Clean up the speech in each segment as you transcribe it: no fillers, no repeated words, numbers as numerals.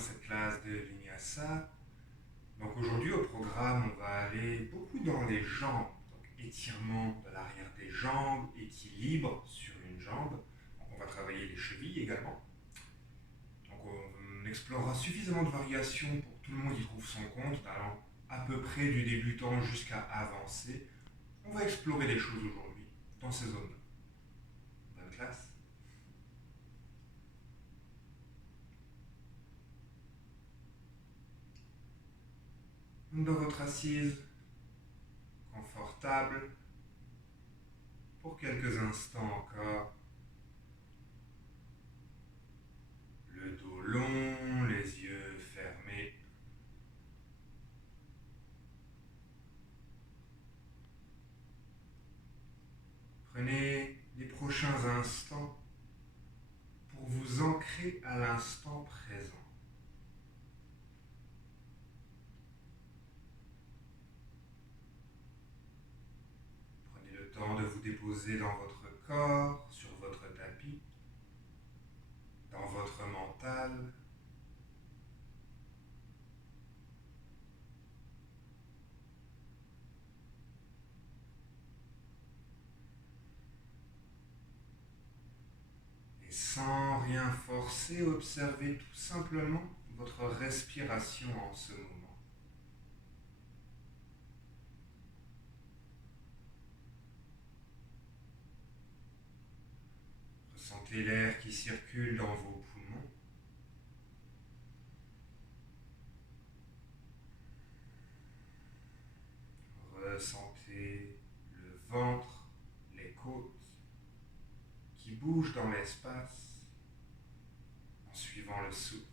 dans cette classe de Vinyasa. Donc aujourd'hui au programme, on va aller beaucoup dans les jambes. Donc étirement de l'arrière des jambes, équilibre sur une jambe. Donc on va travailler les chevilles également. Donc on explorera suffisamment de variations pour que tout le monde y trouve son compte, allant à peu près du débutant jusqu'à avancé. On va explorer les choses aujourd'hui dans ces zones-là. Bonne classe. Dans votre assise, confortable, pour quelques instants encore. Le dos long, les yeux fermés. Prenez les prochains instants pour vous ancrer à l'instant présent. Prenez le temps de vous déposer dans votre corps, sur votre tapis, dans votre mental. Et sans rien forcer, observez tout simplement votre respiration en ce moment. Ressentez l'air qui circule dans vos poumons. Ressentez le ventre, les côtes qui bougent dans l'espace en suivant le souffle.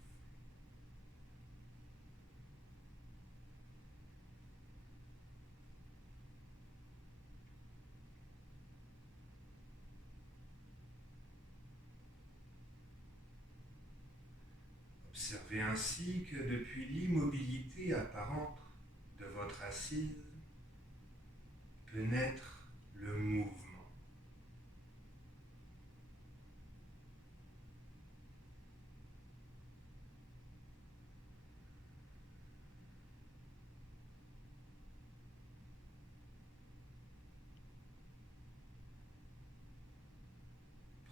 Observez ainsi que depuis l'immobilité apparente de votre assise peut naître le mouvement.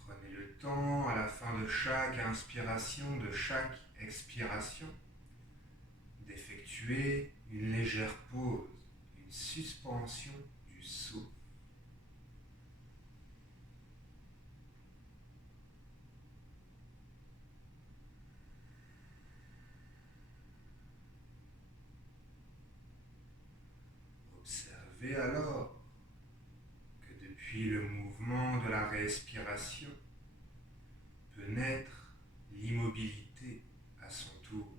Prenez le temps à la fin de chaque inspiration, de chaque expiration, d'effectuer une légère pause, une suspension du souffle. Observez alors que depuis le mouvement de la respiration peut naître l'immobilité à son tour.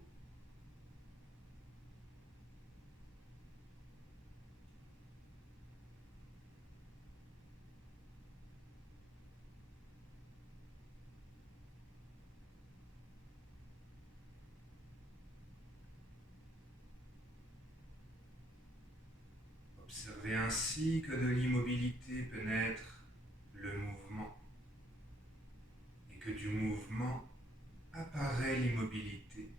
Observez ainsi que de l'immobilité peut naître le mouvement et que du mouvement apparaît l'immobilité.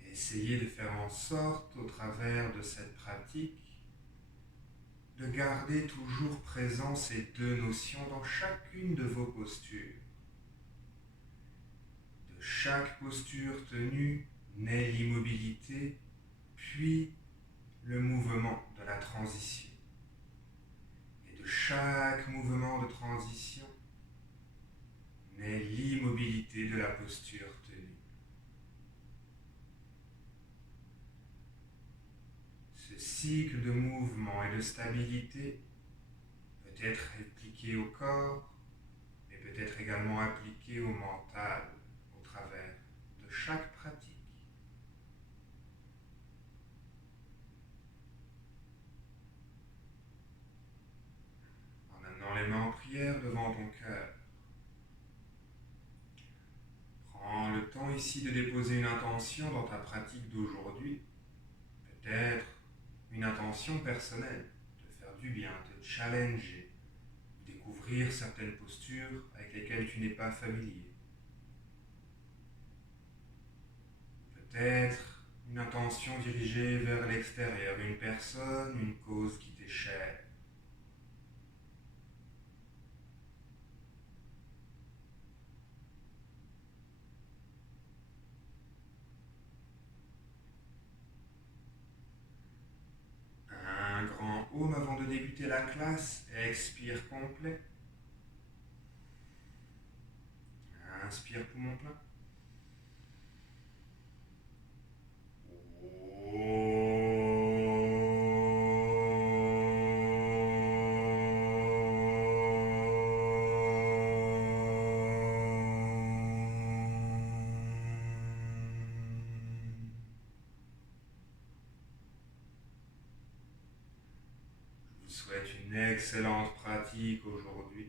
Et essayez de faire en sorte, au travers de cette pratique, de garder toujours présent ces deux notions dans chacune de vos postures. De chaque posture tenue naît l'immobilité, puis le mouvement de la transition. Et de chaque mouvement de transition naît l'immobilité de la posture tenue. Ce cycle de mouvement et de stabilité peut être appliqué au corps, mais peut être également appliqué au mental au travers de chaque pratique. En amenant les mains en prière devant ton cœur, prends le temps ici de déposer une intention dans ta pratique d'aujourd'hui. Peut-être une intention personnelle, te faire du bien, te challenger, découvrir certaines postures avec lesquelles tu n'es pas familier. Peut-être une intention dirigée vers l'extérieur, une personne, une cause qui t'est chère. Un grand home avant de débuter la classe, expire complet. Inspire poumon plein. Je vous souhaite une excellente pratique aujourd'hui.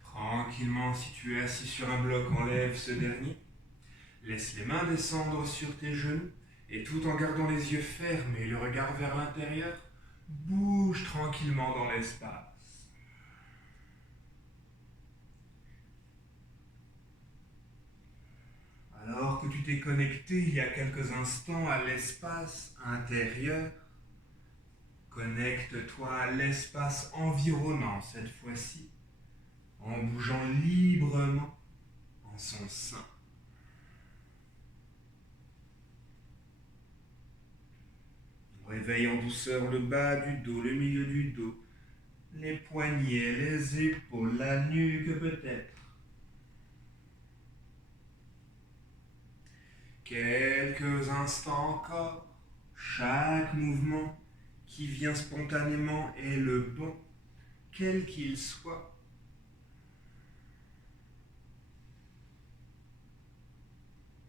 Tranquillement, si tu es assis sur un bloc, enlève ce dernier. Laisse les mains descendre sur tes genoux et tout en gardant les yeux fermés et le regard vers l'intérieur, bouge tranquillement dans l'espace. Alors que tu t'es connecté il y a quelques instants à l'espace intérieur, connecte-toi à l'espace environnant cette fois-ci, en bougeant librement en son sein. Réveille en douceur le bas du dos, le milieu du dos, les poignets, les épaules, la nuque peut-être. Quelques instants encore, chaque mouvement qui vient spontanément est le bon, quel qu'il soit.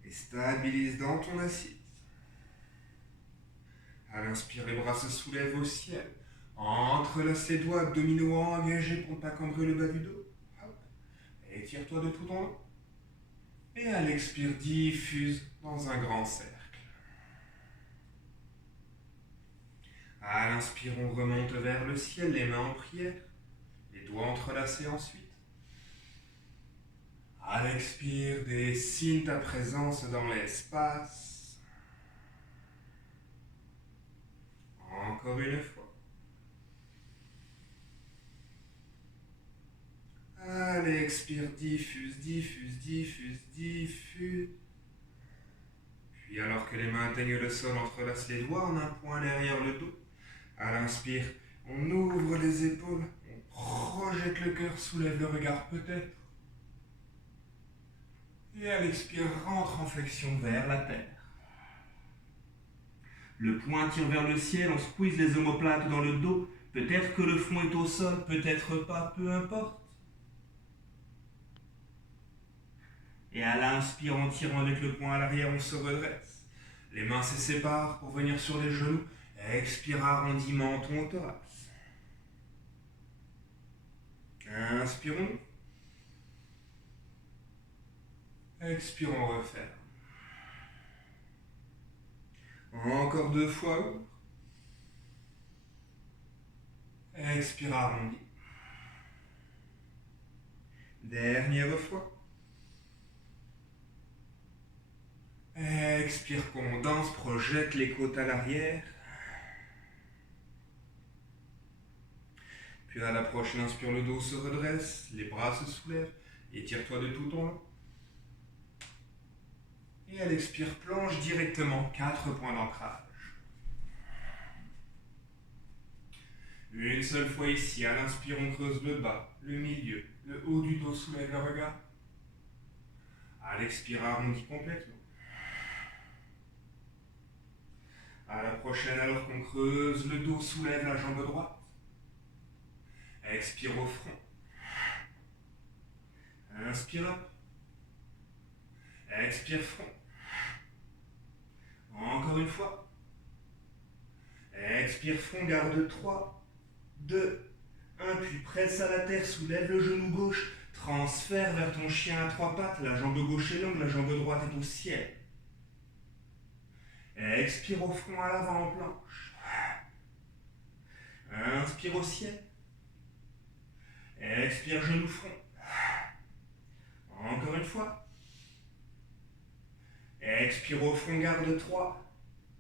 Et stabilise dans ton assise. À l'inspire, les bras se soulèvent au ciel. Entrelace les doigts, abdominaux engagés pour ne pas cambrer le bas du dos. Hop. Étire-toi de tout en haut. Et à l'expire, diffuse dans un grand cercle. À l'inspire, on remonte vers le ciel, les mains en prière, les doigts entrelacés ensuite. À l'expire, dessine ta présence dans l'espace. Encore une fois. Allez, expire, diffuse, diffuse, diffuse, diffuse. Puis alors que les mains atteignent le sol, entrelace les doigts en un point derrière le dos. À l'inspire, on ouvre les épaules, on projette le cœur, soulève le regard peut-être. Et à l'expire, rentre en flexion vers la terre. Le poing tire vers le ciel, on squeeze les omoplates dans le dos. Peut-être que le front est au sol, peut-être pas, peu importe. Et à l'inspire, en tirant avec le poing à l'arrière, on se redresse. Les mains se séparent pour venir sur les genoux. Expire arrondiment ton thorax. Inspirons. Expirons, referme. Encore 2 fois. Expire, arrondi. Dernière fois. Expire, condense, projette les côtes à l'arrière. Puis à la prochaine inspire, le dos se redresse, les bras se soulèvent, étire-toi de tout ton long. Et à l'expire, plonge directement 4 points d'ancrage. Une seule fois ici, à l'inspire, on creuse le bas, le milieu, le haut du dos, soulève le regard. À l'expire, arrondis complètement. À la prochaine, alors qu'on creuse le dos, soulève la jambe droite. Expire au front. Inspire up. Expire front. Encore une fois. Expire front, garde 3, 2, 1, puis presse à la terre, soulève le genou gauche, transfère vers ton chien à 3 pattes, la jambe gauche est longue, la jambe droite est au ciel. Expire au front, à l'avant en planche. Inspire au ciel. Expire genou front. Encore une fois. Expire au front, garde 3,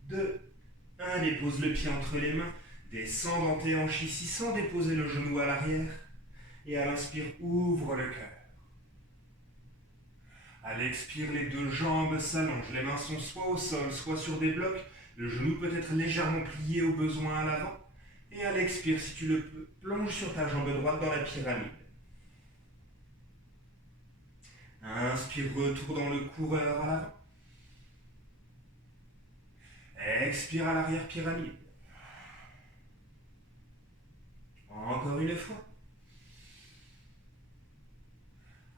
2, 1. Dépose le pied entre les mains. Descends dans tes hanches ici sans déposer le genou à l'arrière. Et à l'inspire, ouvre le cœur. À l'expire, les deux jambes s'allongent. Les mains sont soit au sol, soit sur des blocs. Le genou peut être légèrement plié au besoin à l'avant. Et à l'expire, si tu le peux, plonge sur ta jambe droite dans la pyramide. Inspire, retour dans le coureur à l'avant. Expire à l'arrière, pyramide. Encore une fois.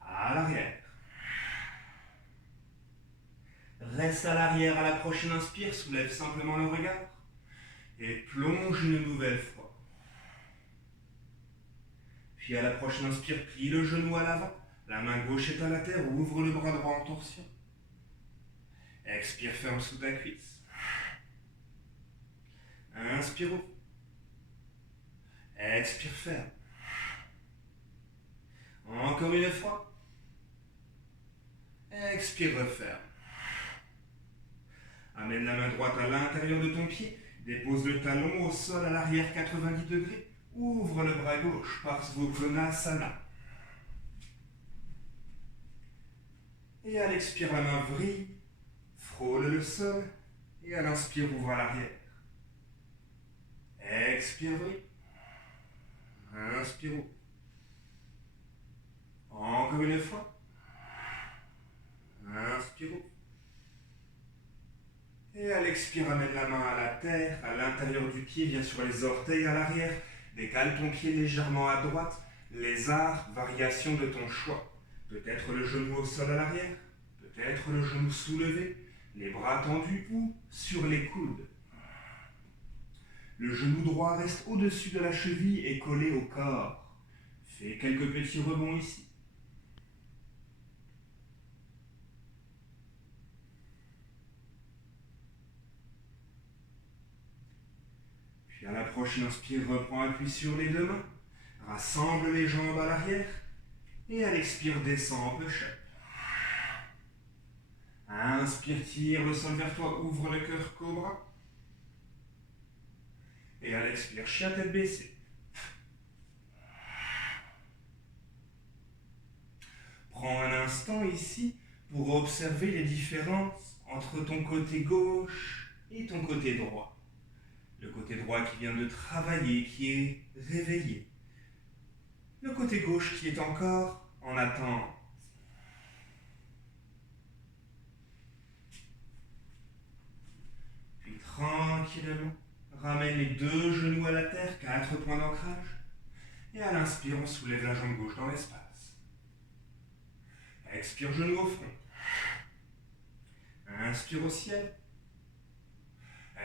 À l'arrière. Reste à l'arrière à la prochaine inspire, soulève simplement le regard. Et plonge une nouvelle fois. Puis à la prochaine inspire, plie le genou à l'avant. La main gauche est à la terre, ouvre le bras droit en torsion. Expire, ferme sous ta cuisse. Inspire, ouvre. Expire, ferme. Encore une fois. Expire, referme. Amène la main droite à l'intérieur de ton pied. Dépose le talon au sol à l'arrière 90 degrés. Ouvre le bras gauche, Parsvottanasana. Et à l'expire, la main vrille, frôle le sol. Et à l'inspire, ouvre à l'arrière. Expire, vrille. Inspire, ouvre. Encore une fois. Inspire, ouvre. Et à l'expire, amène la main à la terre, à l'intérieur du pied, viens sur les orteils à l'arrière. Décale ton pied légèrement à droite. Lézard, variation de ton choix. Peut-être le genou au sol à l'arrière, peut-être le genou soulevé, les bras tendus ou sur les coudes. Le genou droit reste au-dessus de la cheville et collé au corps. Fais quelques petits rebonds ici. Puis à la prochaine inspire, reprends appui sur les deux mains. Rassemble les jambes à l'arrière. Et à l'expire, descends en push-up. Inspire, tire le sol vers toi, ouvre le cœur, cobra. Et à l'expire, chien tête baissée. Prends un instant ici pour observer les différences entre ton côté gauche et ton côté droit. Le côté droit qui vient de travailler, qui est réveillé. Le côté gauche qui est encore en attente. Puis tranquillement, ramène les deux genoux à la terre, 4 points d'ancrage. Et à l'inspire, on soulève la jambe gauche dans l'espace. Expire, genou au front. Inspire au ciel.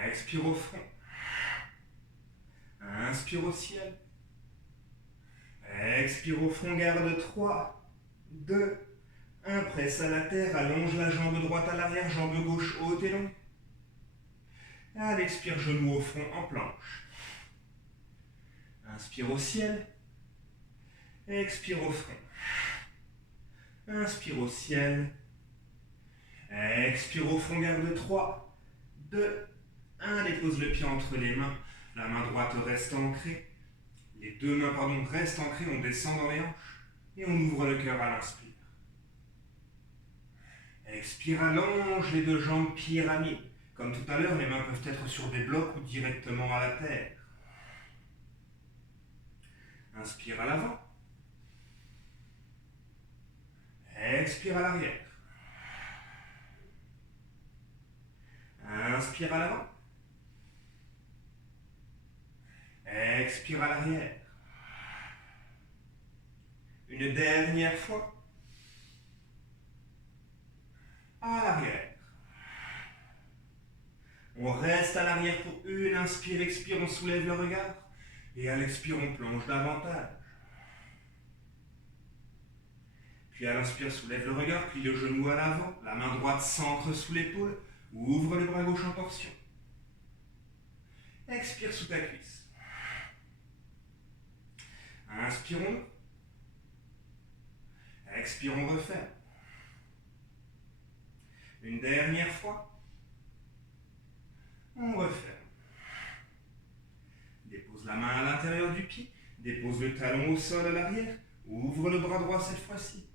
Expire au front. Inspire au ciel. Expire au front, garde 3, 2, 1. Presse à la terre, allonge la jambe droite à l'arrière, jambe gauche haute et longue. À l'expire, genou au front en planche. Inspire au ciel. Expire au front. Inspire au ciel. Expire au front, garde 3, 2, 1. Dépose le pied entre les mains. La main droite reste ancrée. Les deux mains, restent ancrées. On descend dans les hanches. Et on ouvre le cœur à l'inspire. Expire, allonge les deux jambes, pyramide. Comme tout à l'heure, les mains peuvent être sur des blocs ou directement à la terre. Inspire à l'avant. Expire à l'arrière. Inspire à l'avant. Expire à l'arrière. Une dernière fois. À l'arrière. On reste à l'arrière pour une inspire, expire, on soulève le regard. Et à l'expire, on plonge davantage. Puis à l'inspire, soulève le regard, puis le genou à l'avant. La main droite s'ancre sous l'épaule. Ouvre le bras gauche en torsion. Expire sous ta cuisse. Inspirons. Expirons, referme. Une dernière fois. On referme. Dépose la main à l'intérieur du pied. Dépose le talon au sol à l'arrière. Ouvre le bras droit cette fois-ci.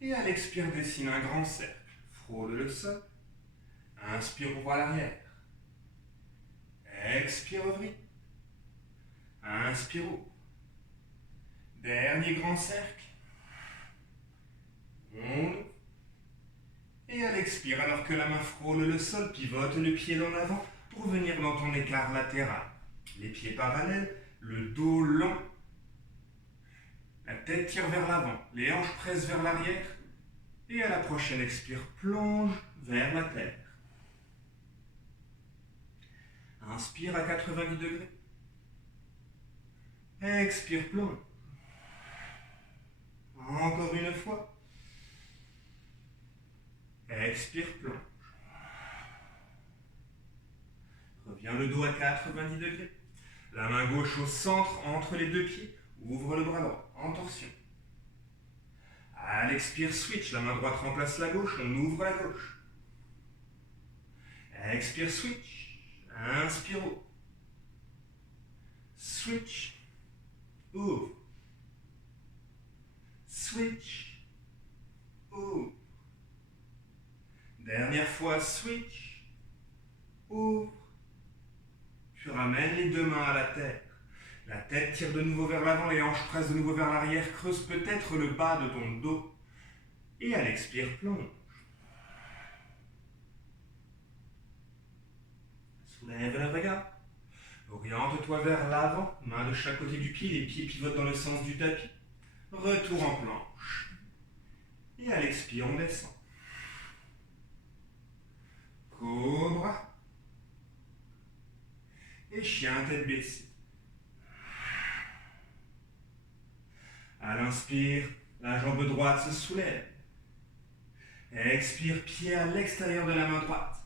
Et à l'expire, dessine un grand cercle. Frôle le sol. Inspire, ouvre à l'arrière. Expire, ouvre. Inspire, ouvre. Dernier grand cercle. On ouvre. Et à l'expire, alors que la main frôle le sol, pivote le pied dans l'avant pour venir dans ton écart latéral. Les pieds parallèles, le dos lent. La tête tire vers l'avant, les hanches pressent vers l'arrière. Et à la prochaine expire, plonge vers la terre. Inspire à 90 degrés. Expire, plonge. Encore une fois. Expire, plonge. Reviens le dos à 90 degrés. La main gauche au centre entre les deux pieds. Ouvre le bras droit en torsion. À l'expire, switch. La main droite remplace la gauche. On ouvre la gauche. Expire, switch. Inspire, ouvre. Switch. Ouvre. Switch. Ouvre. Dernière fois, switch. Ouvre. Tu ramènes les deux mains à la terre. La tête tire de nouveau vers l'avant, les hanches pressent de nouveau vers l'arrière, creuse peut-être le bas de ton dos. Et à l'expire, plonge. Soulève le regard. Oriente-toi vers l'avant, main de chaque côté du pied, les pieds pivotent dans le sens du tapis. Retour en planche. Et à l'expire, on descend. Cobra. Et chien, tête baissée. À l'inspire, la jambe droite se soulève. Expire, pied à l'extérieur de la main droite.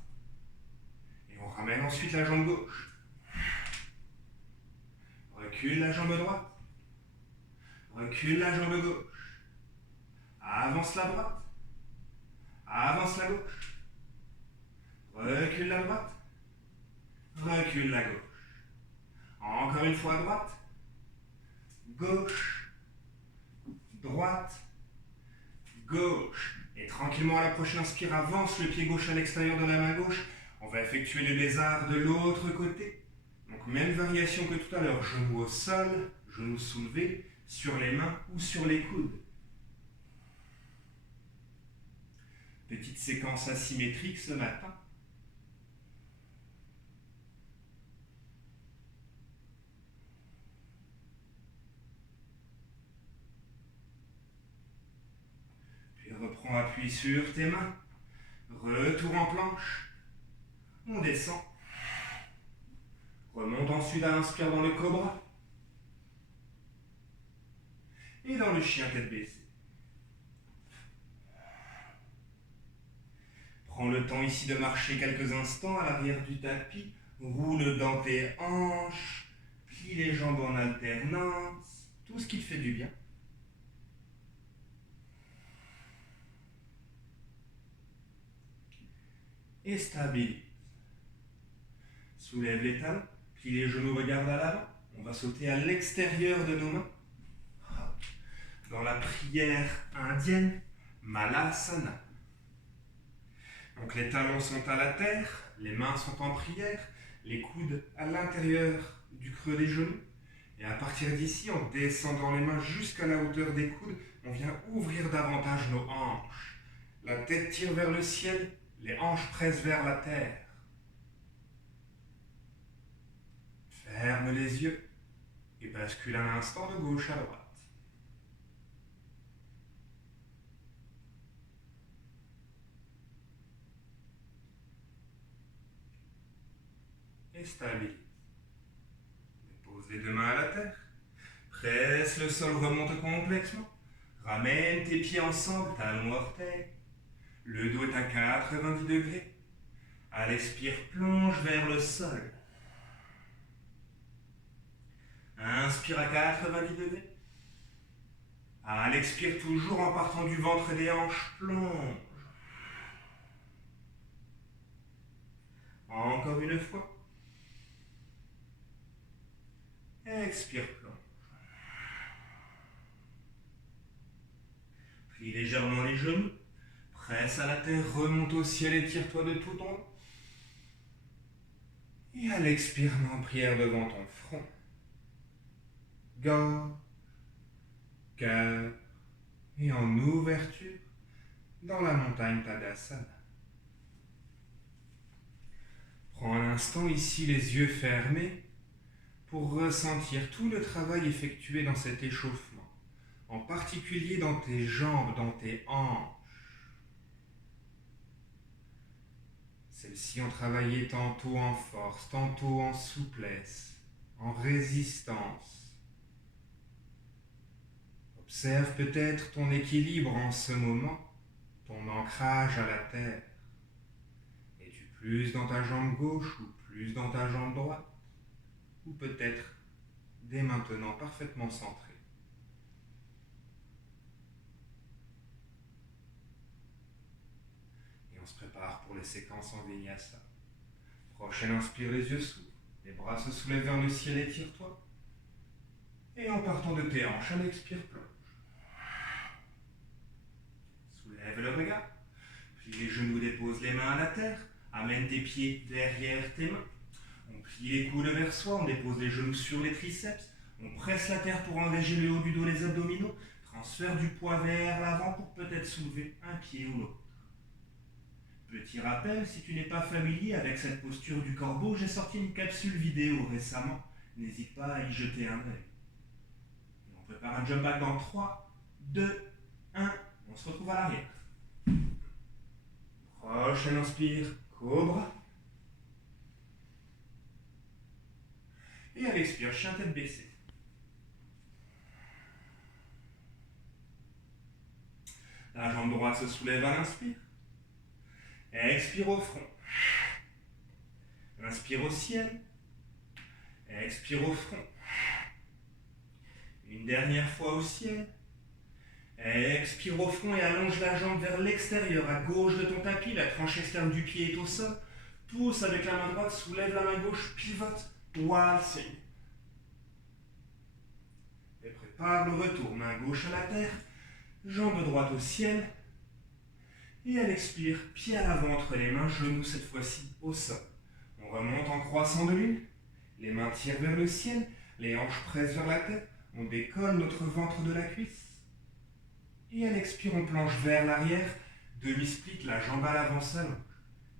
Et on ramène ensuite la jambe gauche. Recule la jambe droite. Recule la jambe gauche. Avance la droite. Avance la gauche. Recule la droite. Recule la gauche. Encore une fois à droite. Gauche. Droite, gauche. Et tranquillement à la prochaine inspire, avance le pied gauche à l'extérieur de la main gauche. On va effectuer le lézard de l'autre côté. Donc même variation que tout à l'heure. Genoux au sol, genoux soulevés, sur les mains ou sur les coudes. Petite séquence asymétrique ce matin. Reprends appui sur tes mains. Retour en planche. On descend. Remonte ensuite à l'inspire dans le cobra. Et dans le chien tête baissée. Prends le temps ici de marcher quelques instants à l'arrière du tapis. Roule dans tes hanches. Plie les jambes en alternance. Tout ce qui te fait du bien. Et stabilise. Soulève les talons, plie les genoux, regarde à l'avant. On va sauter à l'extérieur de nos mains. Dans la prière indienne, Malasana. Donc les talons sont à la terre, les mains sont en prière, les coudes à l'intérieur du creux des genoux. Et à partir d'ici, en descendant les mains jusqu'à la hauteur des coudes, on vient ouvrir davantage nos hanches. La tête tire vers le ciel. Les hanches pressent vers la terre. Ferme les yeux et bascule un instant de gauche à droite. Et stabilise. Dépose les deux mains à la terre. Presse le sol, remonte complètement. Ramène tes pieds ensemble, talons orteils. Le dos est à 90 degrés. À l'expire, plonge vers le sol. Inspire à 90 degrés. À l'expire, toujours en partant du ventre et des hanches, plonge. Encore une fois. Expire, plonge. Plie légèrement les genoux. Presse à la terre, remonte au ciel et tire-toi de tout ton long. Et à l'expire, mets en prière devant ton front. Gorge, cœur et en ouverture dans la montagne Tadasana. Prends un instant ici les yeux fermés pour ressentir tout le travail effectué dans cet échauffement, en particulier dans tes jambes, dans tes hanches. Celles-ci ont travaillé tantôt en force, tantôt en souplesse, en résistance. Observe peut-être ton équilibre en ce moment, ton ancrage à la terre. Es-tu plus dans ta jambe gauche ou plus dans ta jambe droite? Ou peut-être dès maintenant parfaitement centré. Et on se prépare pour les séquences en Vinyasa. Prochaine inspire, les yeux s'ouvrent. Les bras se soulèvent vers le ciel, étire-toi. Et en partant de tes hanches, à l'expire, plonge. Soulève le regard. Plie les genoux, dépose les mains à la terre. Amène tes pieds derrière tes mains. On plie les coudes vers soi, on dépose les genoux sur les triceps. On presse la terre pour engager le haut du dos, les abdominaux. Transfère du poids vers l'avant pour peut-être soulever un pied ou l'autre. Petit rappel, si tu n'es pas familier avec cette posture du corbeau, j'ai sorti une capsule vidéo récemment. N'hésite pas à y jeter un œil. Et on prépare un jump back dans 3, 2, 1. On se retrouve à l'arrière. Prochaine inspire, cobra. Et à l'expire, chien tête baissée. La jambe droite se soulève à l'inspire. Expire au front. Inspire au ciel. Expire au front. Une dernière fois au ciel. Expire au front et allonge la jambe vers l'extérieur, à gauche de ton tapis. La tranche externe du pied est au sol. Pousse avec la main droite, soulève la main gauche, pivote, waltzing. Et prépare le retour, main gauche à la terre, jambe droite au ciel. Et à l'expire, pied à l'avant entre les mains, genoux cette fois-ci au sol. On remonte en croissant de lune. Les mains tirent vers le ciel, les hanches pressent vers la tête. On décolle notre ventre de la cuisse. Et à l'expire, on plonge vers l'arrière. Demi-split, la jambe à l'avant s'allonge.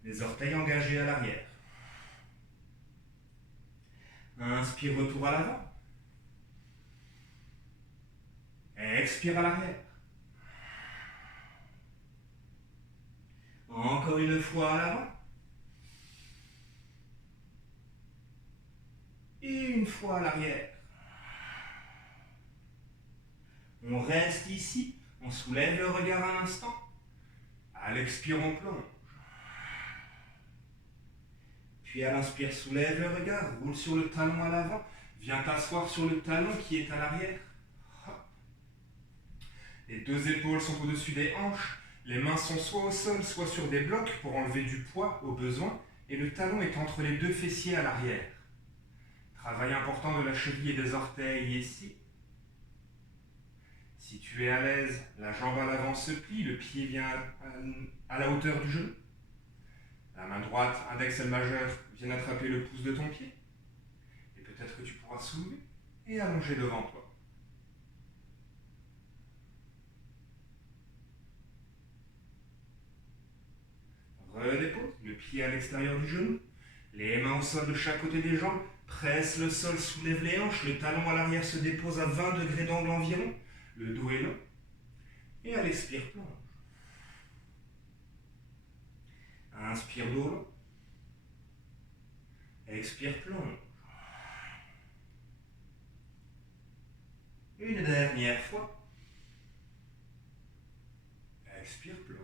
Les orteils engagés à l'arrière. Inspire, retour à l'avant. Expire à l'arrière. Encore une fois à l'avant. Et une fois à l'arrière. On reste ici, on soulève le regard un instant. À l'expire, on plonge. Puis à l'inspire, soulève le regard, roule sur le talon à l'avant. Viens t'asseoir sur le talon qui est à l'arrière. Les deux épaules sont au-dessus des hanches. Les mains sont soit au sol, soit sur des blocs pour enlever du poids au besoin. Et le talon est entre les deux fessiers à l'arrière. Travail important de la cheville et des orteils ici. Si tu es à l'aise, la jambe à l'avant se plie, le pied vient à la hauteur du genou. La main droite, index et le majeur, viennent attraper le pouce de ton pied. Et peut-être que tu pourras soulever et allonger devant toi. Redépose le pied à l'extérieur du genou. Les mains au sol de chaque côté des jambes. Presse le sol, soulève les hanches. Le talon à l'arrière se dépose à 20 degrés d'angle environ. Le dos est long. Et à l'expire, plonge. Inspire, dos long. Expire, plonge. Une dernière fois. Expire, plonge.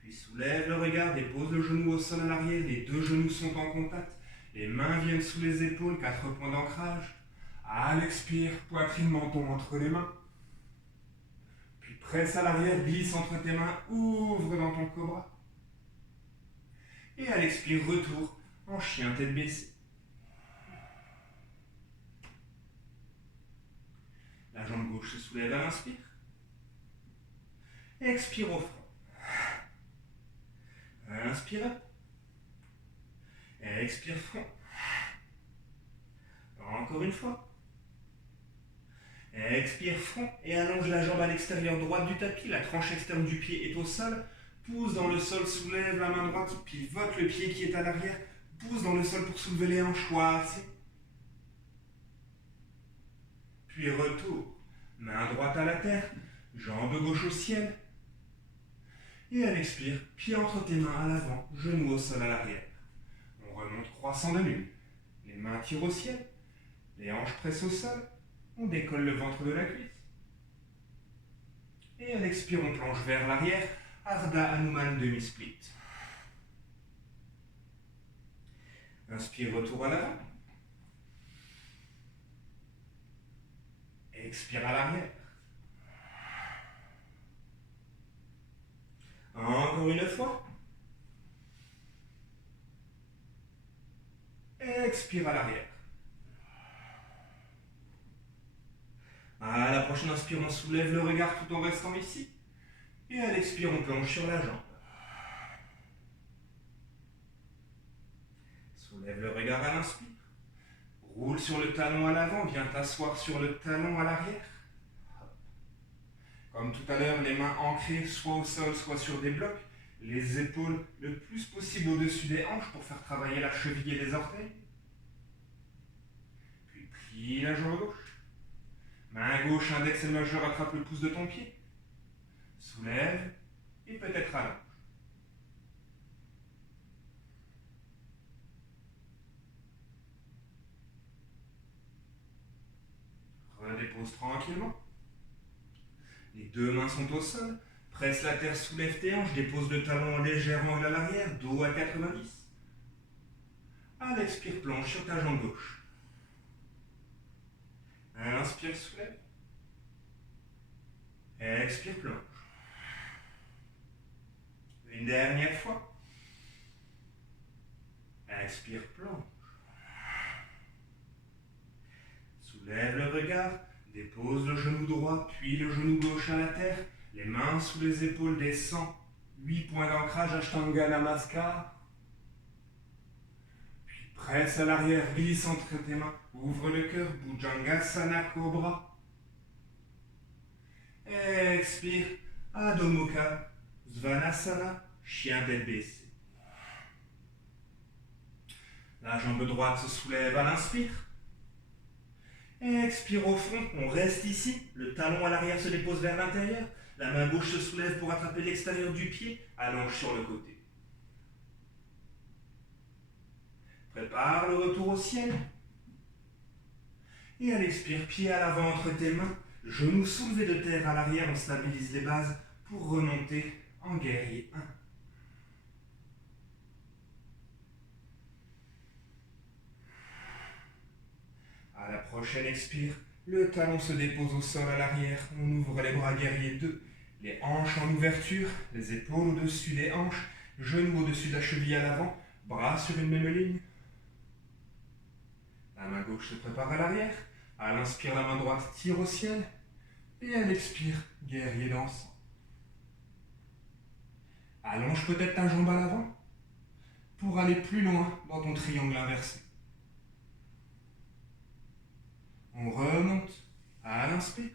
Puis Soulève le regard, dépose le genou au sol à l'arrière, les deux genoux sont en contact, les mains viennent sous les épaules, 4 points d'ancrage. À l'expire, poitrine, menton entre les mains. Puis presse à l'arrière, glisse entre tes mains, ouvre dans ton cobra. Et à l'expire, retour en chien tête baissée. La jambe gauche se soulève à l'inspire. Expire au front. Inspire. Expire front. Encore une fois. Expire front et allonge la jambe à l'extérieur droite du tapis. La tranche externe du pied est au sol. Pousse dans le sol, soulève la main droite, pivote le pied qui est à l'arrière. Pousse dans le sol pour soulever les hanches. Choisis. Puis retour. Main droite à la terre. Jambe gauche au ciel. Et à l'expire, pied entre tes mains à l'avant, genou au sol à l'arrière. On remonte croissant de lune. Les mains tirent au ciel. Les hanches pressent au sol. On décolle le ventre de la cuisse. Et à l'expire, on plonge vers l'arrière. Ardha Hanuman demi-split. Inspire, retour à l'avant. Expire à l'arrière. Encore une fois. Expire à l'arrière. À la prochaine inspire, on soulève le regard tout en restant ici. Et à l'expire, on plonge sur la jambe. Soulève le regard à l'inspire. Roule sur le talon à l'avant, viens t'asseoir sur le talon à l'arrière. Comme tout à l'heure, les mains ancrées soit au sol, soit sur des blocs. Les épaules le plus possible au-dessus des hanches pour faire travailler la cheville et les orteils. Puis plie la jambe gauche. Main gauche, index et majeur, attrape le pouce de ton pied. Soulève et peut-être allonge. Redépose tranquillement. Les deux mains sont au sol. Presse la terre, soulève tes hanches, dépose le talon en léger angle à l'arrière, dos à 90. À l'expire, plonge sur ta jambe gauche. Inspire, soulève. Expire, plonge. Une dernière fois. Expire, plonge. Soulève le regard, dépose le genou droit, puis le genou gauche à la terre, les mains sous les épaules, descend. 8 points d'ancrage, Ashtanga Namaskar. Puis presse à l'arrière, glisse entre tes mains, ouvre le cœur, Bhujangasana Cobra. Expire, Adho Mukha, Svanasana, chien tête baissée. La jambe droite se soulève à l'inspire. Expire au front, on reste ici, le talon à l'arrière se dépose vers l'intérieur, la main gauche se soulève pour attraper l'extérieur du pied, allonge sur le côté. Prépare le retour au ciel. Et à l'expire, pied à l'avant entre tes mains, genoux soulevés de terre à l'arrière, on stabilise les bases pour remonter en guerrier 1. À la prochaine expire, le talon se dépose au sol à l'arrière, on ouvre les bras guerrier 2, les hanches en ouverture, les épaules au-dessus des hanches, genoux au-dessus de la cheville à l'avant, bras sur une même ligne. La main gauche se prépare à l'arrière, à l'inspire la main droite tire au ciel, et à l'expire, guerrier dansant. Allonge peut-être ta jambe à l'avant, pour aller plus loin dans ton triangle inversé. On remonte à l'inspire.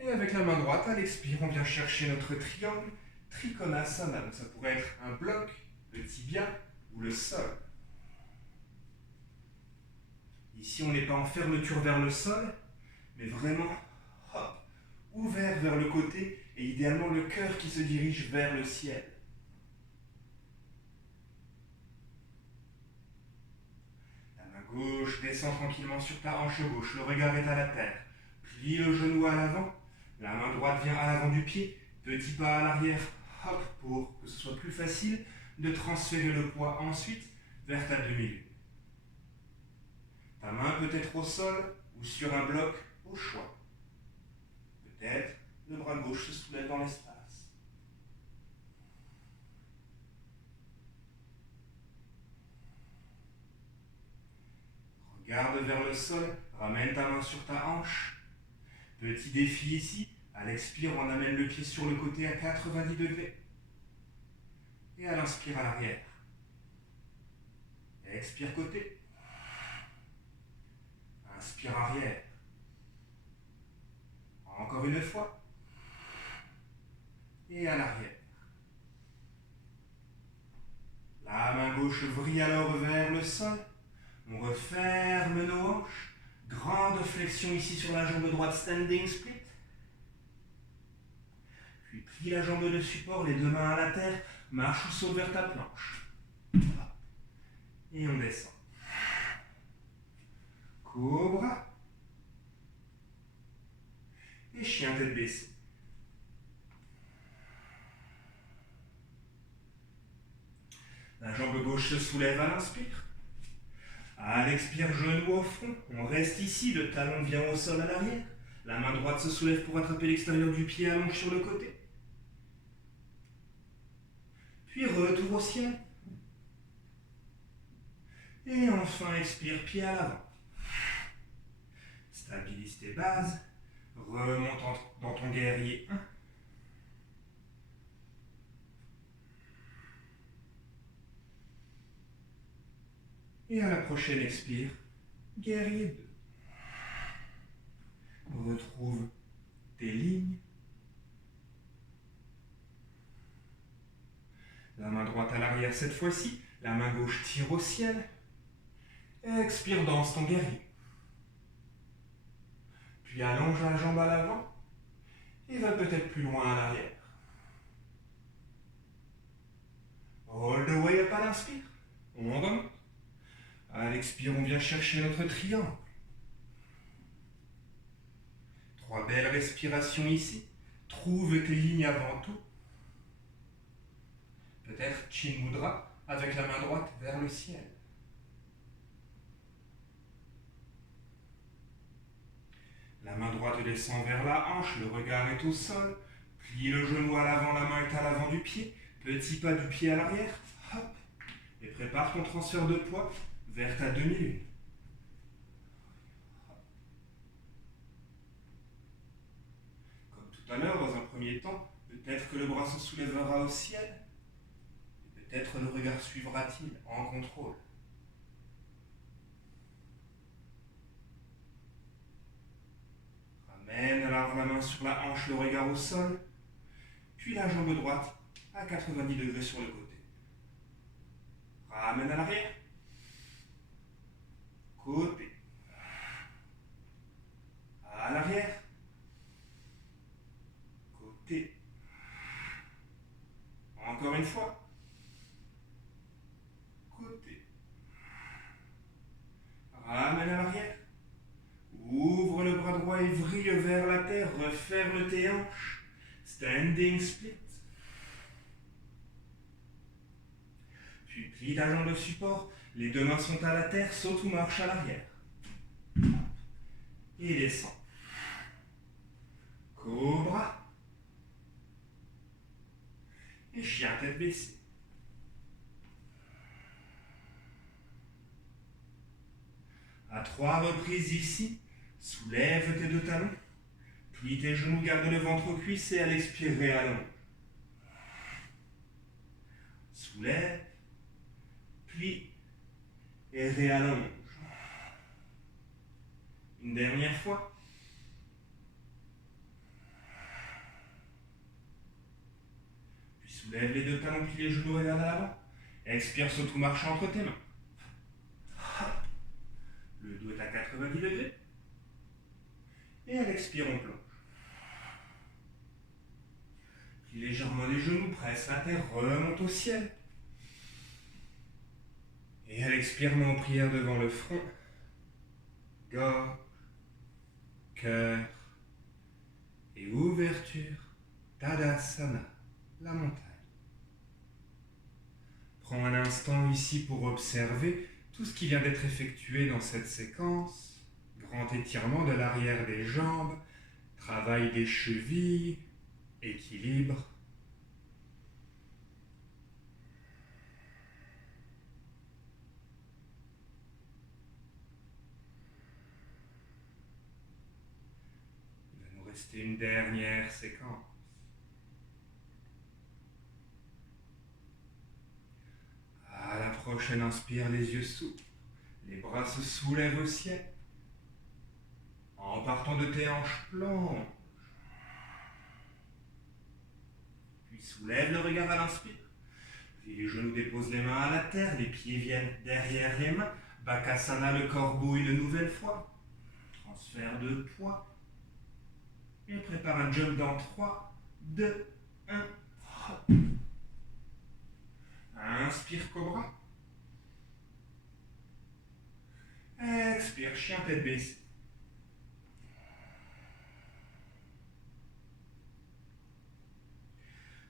Et avec la main droite, à l'expire, on vient chercher notre triangle Trikonasana. Donc ça pourrait être un bloc, le tibia ou le sol. Ici, on n'est pas en fermeture vers le sol, mais vraiment hop, ouvert vers le côté et idéalement le cœur qui se dirige vers le ciel. Gauche, descend tranquillement sur ta hanche gauche, le regard est à la terre. Plie le genou à l'avant, la main droite vient à l'avant du pied, petit pas à l'arrière, hop, pour que ce soit plus facile de transférer le poids ensuite vers ta demi-lune. Ta main peut être au sol ou sur un bloc au choix. Peut-être le bras gauche se soulève dans l'espace. Regarde vers le sol, ramène ta main sur ta hanche. Petit défi ici, à l'expire, on amène le pied sur le côté à 90 degrés. Et à l'inspire à l'arrière. Expire côté. Inspire arrière. Encore une fois. Et à l'arrière. La main gauche vrille alors vers le sol. On referme nos hanches. Grande flexion ici sur la jambe droite, standing split. Puis plie la jambe de support, les deux mains à la terre. Marche ou saute vers ta planche. Et on descend. Cobra. Et chien tête baissée. La jambe gauche se soulève à l'inspire. À l'expire, genou au front. On reste ici, le talon vient au sol à l'arrière. La main droite se soulève pour attraper l'extérieur du pied, allonge sur le côté. Puis retour au ciel. Et enfin, expire, pied à l'avant. Stabilise tes bases. Remonte dans ton guerrier 1. Et à la prochaine expire, guerrier 2. Retrouve tes lignes. La main droite à l'arrière cette fois-ci. La main gauche tire au ciel. Expire, danse ton guerrier. Puis allonge la jambe à l'avant. Et va peut-être plus loin à l'arrière. All the way up à l'inspire. On remonte. À l'expire, on vient chercher notre triangle. 3 belles respirations ici. Trouve tes lignes avant tout. Peut-être Chin Mudra avec la main droite vers le ciel. La main droite descend vers la hanche, le regard est au sol. Plie le genou à l'avant, la main est à l'avant du pied. Petit pas du pied à l'arrière. Hop. Et prépare ton transfert de poids vers ta demi-lune. Comme tout à l'heure, dans un premier temps, peut-être que le bras se soulèvera au ciel. Et peut-être le regard suivra-t-il en contrôle. Ramène alors la main sur la hanche, le regard au sol. Puis la jambe droite à 90 degrés sur le côté. Ramène à l'arrière. Côté. À l'arrière. Côté. Encore une fois. Côté. Ramène à l'arrière. Ouvre le bras droit et vrille vers la terre. Referme tes hanches. Standing split. Puis plie ta jambe de support. Les deux mains sont à la terre. Saute ou marche à l'arrière. Et descend. Cobra. Et chien tête baissée. À 3 reprises ici, soulève tes deux talons. Plie tes genoux, garde le ventre aux cuisses et à l'expire, réallonge. Soulève, plie et réallonge. Une dernière fois. Puis soulève les deux talons, plie les genoux, regarde à l'avant. Expire, saute ou marche entre tes mains. Le dos est à 90 degrés. Et à l'expire, on plonge. Plie légèrement les genoux, presse la terre, remonte au ciel. Et à l'expire, main en prière devant le front. Gorge, cœur et ouverture. Tadasana, la montagne. moment ici pour observer tout ce qui vient d'être effectué dans cette séquence. Grand étirement de l'arrière des jambes, travail des chevilles, équilibre. Il va nous rester une dernière séquence. À la prochaine inspire, les yeux s'ouvrent, les bras se soulèvent au ciel. En partant de tes hanches, plonge. Puis soulève le regard à l'inspire. Puis les genoux déposent les mains à la terre, les pieds viennent derrière les mains. Bakasana, le corps bouille une nouvelle fois. Transfert de poids. Et prépare un jump dans 3, 2, 1. Hop. Inspire, cobra. Expire, chien tête baissée.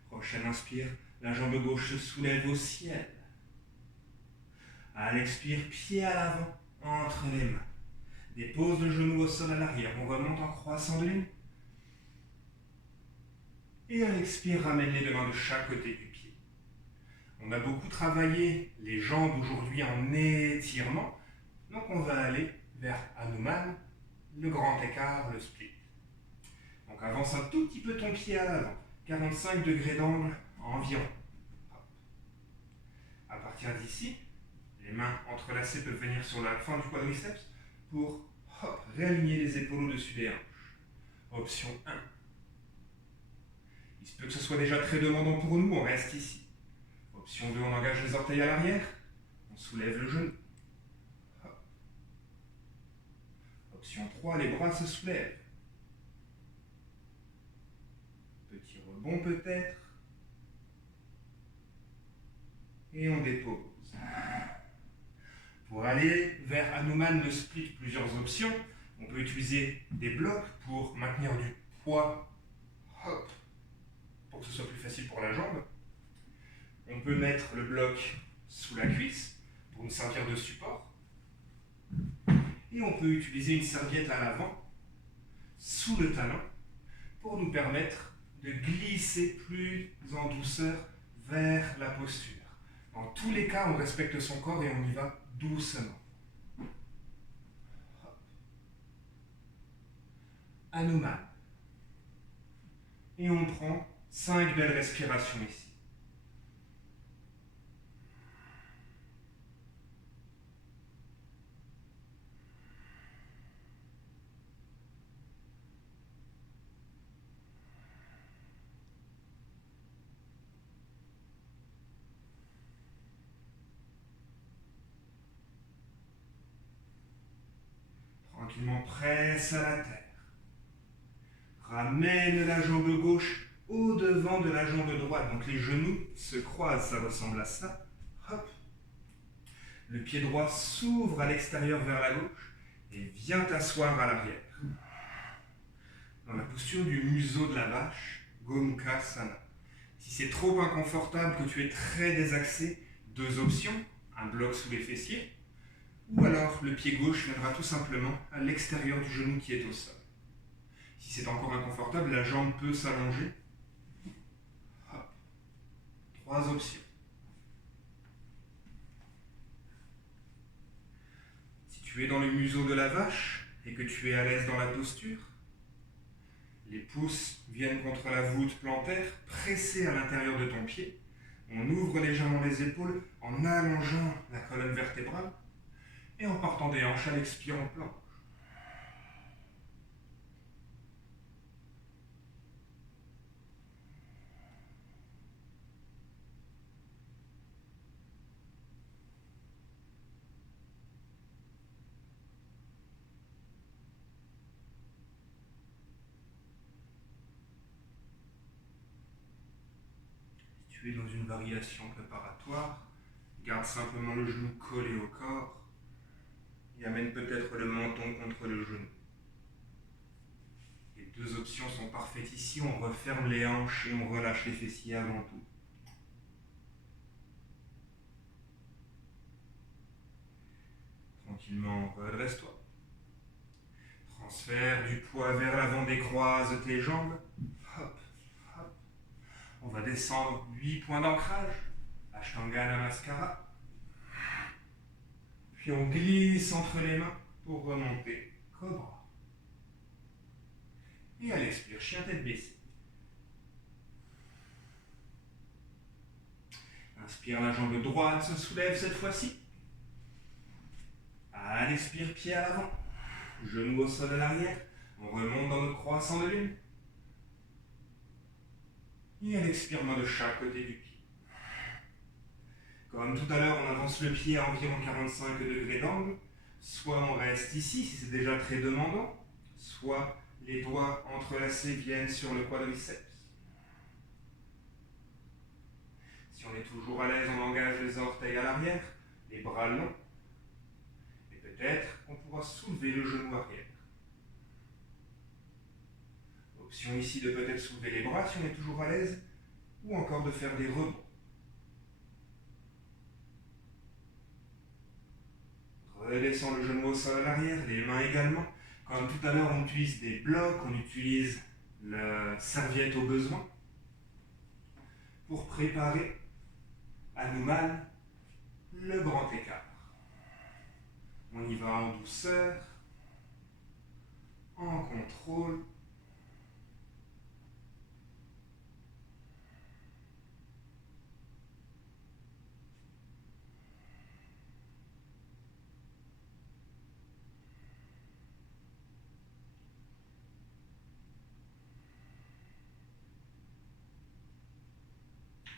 Prochaine inspire, la jambe gauche se soulève au ciel. À l'expire, pied à l'avant, entre les mains. Dépose le genou au sol à l'arrière, on remonte en croissant de lune. Et à l'expire, ramène les deux mains de chaque côté du pied. On a beaucoup travaillé les jambes aujourd'hui en étirement, donc on va aller vers Hanuman, le grand écart, le split. Donc avance un tout petit peu ton pied à l'avant, 45 degrés d'angle environ. Hop. À partir d'ici, les mains entrelacées peuvent venir sur la fin du quadriceps pour réaligner les épaules au-dessus des hanches. Option 1. Il se peut que ce soit déjà très demandant pour nous, on reste ici. Option 2, on engage les orteils à l'arrière, on soulève le genou. Hop. Option 3, les bras se soulèvent. Petit rebond peut-être. Et on dépose. Pour aller vers Hanuman le split, plusieurs options. On peut utiliser des blocs pour maintenir du poids, hop, pour que ce soit plus facile pour la jambe. On peut mettre le bloc sous la cuisse pour nous servir de support. Et on peut utiliser une serviette à l'avant, sous le talon, pour nous permettre de glisser plus en douceur vers la posture. Dans tous les cas, on respecte son corps et on y va doucement. Hanuman. Et on prend 5 belles respirations ici. Tranquillement, presse à la terre. Ramène la jambe gauche au-devant de la jambe droite. Donc les genoux se croisent, ça ressemble à ça. Hop. Le pied droit s'ouvre à l'extérieur vers la gauche et vient t'asseoir à l'arrière. Dans la posture du museau de la vache, Gomukhasana. Si c'est trop inconfortable, que tu es très désaxé, 2 options. Un bloc sous les fessiers. Ou alors le pied gauche viendra tout simplement à l'extérieur du genou qui est au sol. Si c'est encore inconfortable, la jambe peut s'allonger. 3 options. Si tu es dans le museau de la vache et que tu es à l'aise dans la posture, les pouces viennent contre la voûte plantaire, pressés à l'intérieur de ton pied. On ouvre légèrement les épaules en allongeant la colonne vertébrale et en partant des hanches à l'expire, on planche. Si tu es dans une variation préparatoire, garde simplement le genou collé au corps et amène peut-être le menton contre le genou. Les 2 options sont parfaites ici, on referme les hanches et on relâche les fessiers avant tout. Tranquillement, redresse-toi. Transfère du poids vers l'avant, décroise tes jambes. Hop, hop. On va descendre 8 points d'ancrage. Ashtanga Namaskara. Puis on glisse entre les mains pour remonter. Cobra. Et à l'expire, chien tête baissée. Inspire, la jambe droite se soulève cette fois-ci. À l'expire, pied à l'avant. Genou au sol à l'arrière. On remonte dans notre croissant de lune. Et à l'expire, main de chaque côté du pied. Comme tout à l'heure, on avance le pied à environ 45 degrés d'angle. Soit on reste ici, si c'est déjà très demandant. Soit les doigts entrelacés viennent sur le quadriceps. Si on est toujours à l'aise, on engage les orteils à l'arrière, les bras longs. Et peut-être qu'on pourra soulever le genou arrière. Option ici de peut-être soulever les bras si on est toujours à l'aise, ou encore de faire des rebonds. Redescend le genou au sol à l'arrière, les mains également. Comme tout à l'heure, on utilise des blocs, on utilise la serviette au besoin pour préparer Hanuman, le grand écart. On y va en douceur, en contrôle.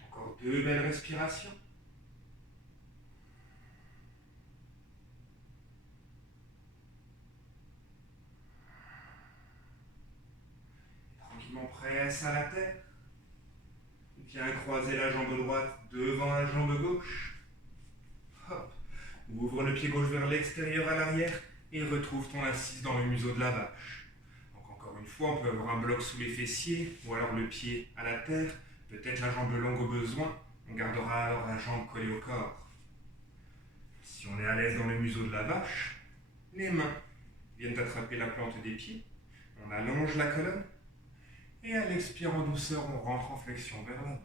Encore 2 belles respirations. Tranquillement presse à la terre. Viens croiser la jambe droite devant la jambe gauche. Hop. Ouvre le pied gauche vers l'extérieur à l'arrière et retrouve ton assise dans le museau de la vache. Donc encore une fois, on peut avoir un bloc sous les fessiers ou alors le pied à la terre, peut-être la jambe longue au besoin. On gardera alors la jambe collée au corps. Si on est à l'aise dans le museau de la vache, les mains viennent attraper la plante des pieds. On allonge la colonne et à l'expire en douceur, on rentre en flexion vers l'avant.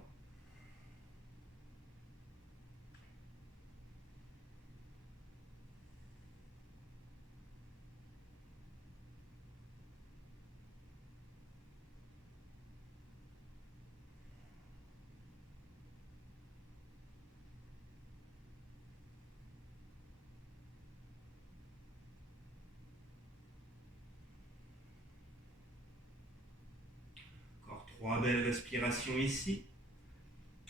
Encore 3 belles respirations ici.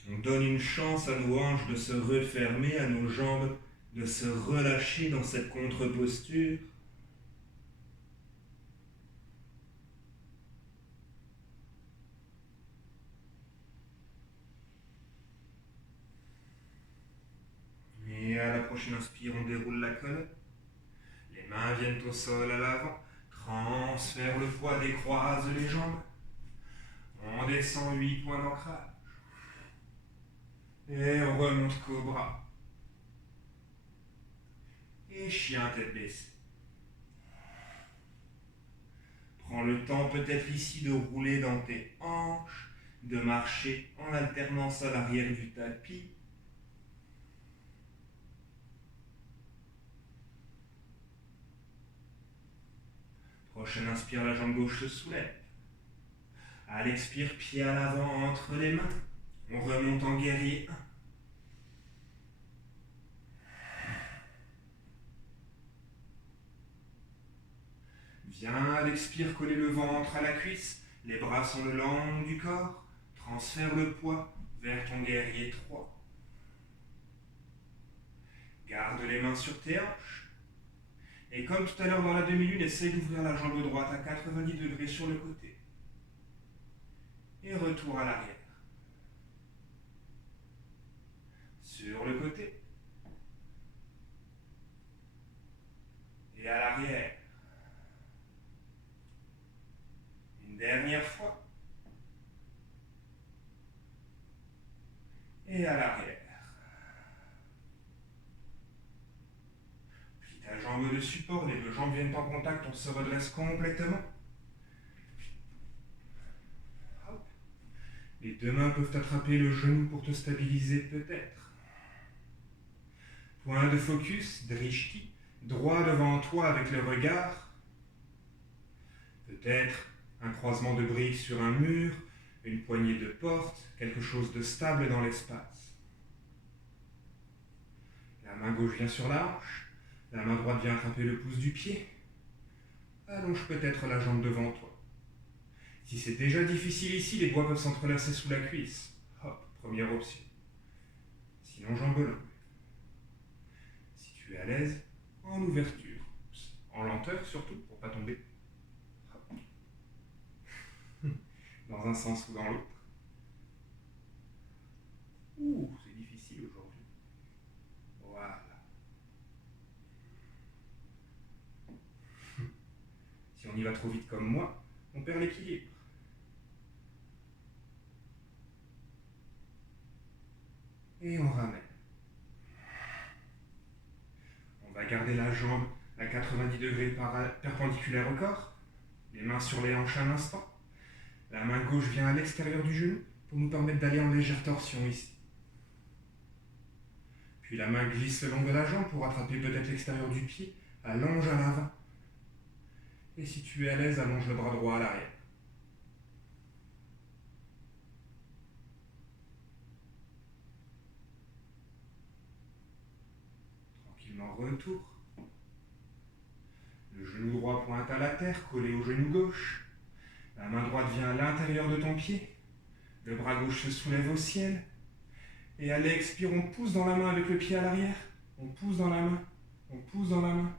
On donne une chance à nos hanches de se refermer, à nos jambes de se relâcher dans cette contre-posture. Et à la prochaine inspire, on déroule la colonne. Les mains viennent au sol à l'avant. Transfère le poids, décroise les jambes. On descend 8 points d'ancrage. Et on remonte cobra. Et chien tête baissée. Prends le temps peut-être ici de rouler dans tes hanches, de marcher en alternance à l'arrière du tapis. Prochaine inspire, la jambe gauche se soulève. À l'expire, pied à l'avant entre les mains. On remonte en guerrier 1. Viens à l'expire, coller le ventre à la cuisse. Les bras sont le long du corps. Transfère le poids vers ton guerrier 3. Garde les mains sur tes hanches. Et comme tout à l'heure dans la demi-lune, essaye d'ouvrir la jambe droite à 90 degrés sur le côté. Et retour à l'arrière. Sur le côté. Et à l'arrière. Une dernière fois. Et à l'arrière. Puis la jambe de support, les deux jambes viennent en contact, on se redresse complètement. Hop. Les deux mains peuvent attraper le genou pour te stabiliser peut-être. Point de focus, drishti, droit devant toi avec le regard. Peut-être un croisement de briques sur un mur, une poignée de porte, quelque chose de stable dans l'espace. La main gauche vient sur la hanche, la main droite vient attraper le pouce du pied. Allonge peut-être la jambe devant toi. Si c'est déjà difficile ici, les doigts peuvent s'entrelacer sous la cuisse. Hop, première option. Sinon, jambe longue. Si tu es à l'aise, en ouverture. En lenteur surtout, pour ne pas tomber. Hop. Dans un sens ou dans l'autre. Ouh, c'est difficile aujourd'hui. Voilà. Si on y va trop vite comme moi, on perd l'équilibre. Et on ramène. On va garder la jambe à 90 degrés perpendiculaire au corps. Les mains sur les hanches un instant. La main gauche vient à l'extérieur du genou pour nous permettre d'aller en légère torsion ici. Puis la main glisse le long de la jambe pour attraper peut-être l'extérieur du pied, allonge à l'avant. Et si tu es à l'aise, allonge le bras droit à l'arrière. Tranquillement retour. Le genou droit pointe à la terre, collé au genou gauche. La main droite vient à l'intérieur de ton pied. Le bras gauche se soulève au ciel. Et à l'expire, on pousse dans la main avec le pied à l'arrière. On pousse dans la main. On pousse dans la main.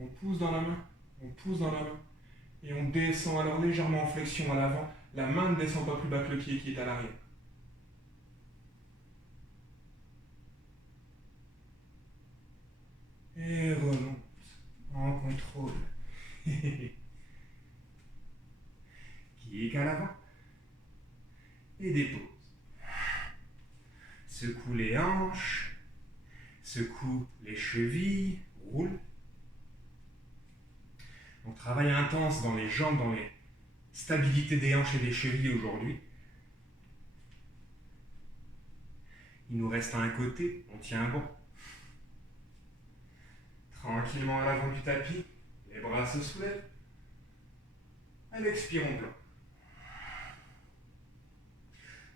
On pousse dans la main. On pousse dans la main. Et on descend alors légèrement en flexion à l'avant. La main ne descend pas plus bas que le pied qui est à l'arrière. Et remonte en contrôle. Kick à l'avant. Et dépose. Secoue les hanches. Secoue les chevilles. Roule. Donc travail intense dans les jambes, dans les stabilités des hanches et des chevilles aujourd'hui. Il nous reste un côté, on tient bon. Tranquillement à l'avant du tapis, les bras se soulèvent. À l'expire, on plante.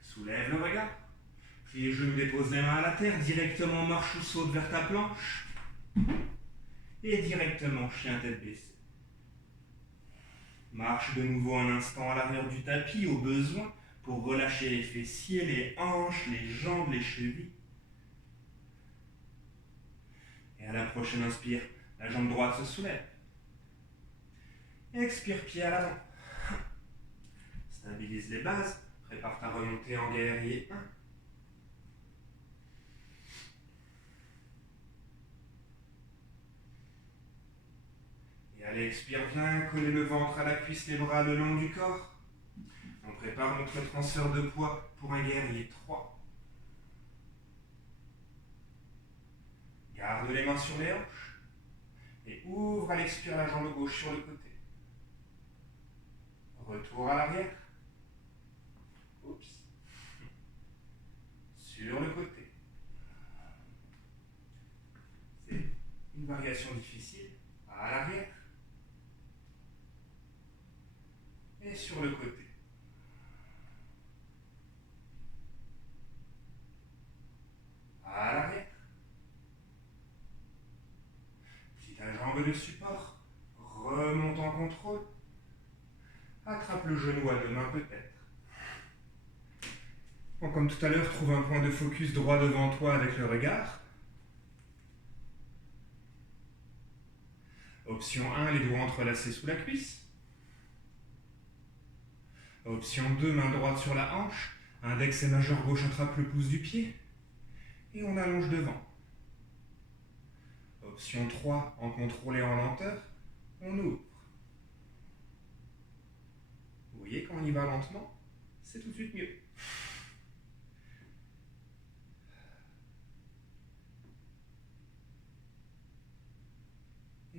Soulève le regard. Plie les genoux, dépose les mains à la terre. Directement marche ou saute vers ta planche. Et directement chien tête baissée. Marche de nouveau un instant à l'arrière du tapis au besoin pour relâcher les fessiers, les hanches, les jambes, les chevilles. Et à la prochaine inspire, la jambe droite se soulève. Expire, pied à l'avant. Stabilise les bases. Prépare ta remontée en guerrier 1. Et allez, expire, viens coller le ventre à la cuisse, les bras le long du corps. On prépare notre transfert de poids pour un guerrier 3. Garde les mains sur les hanches. Et ouvre à l'expire la jambe gauche sur le côté. Retour à l'arrière. Oups. Sur le côté. C'est une variation difficile. À l'arrière. Et sur le côté. À l'arrière. Si ta jambe de support remonte en contrôle, attrape le genou à deux mains peut-être. Bon, comme tout à l'heure, trouve un point de focus droit devant toi avec le regard. Option 1, les doigts entrelacés sous la cuisse. Option 2, main droite sur la hanche. Index et majeur gauche attrape le pouce du pied. Et on allonge devant. Option 3, en contrôle et en lenteur, on ouvre. Vous voyez, quand on y va lentement, c'est tout de suite mieux.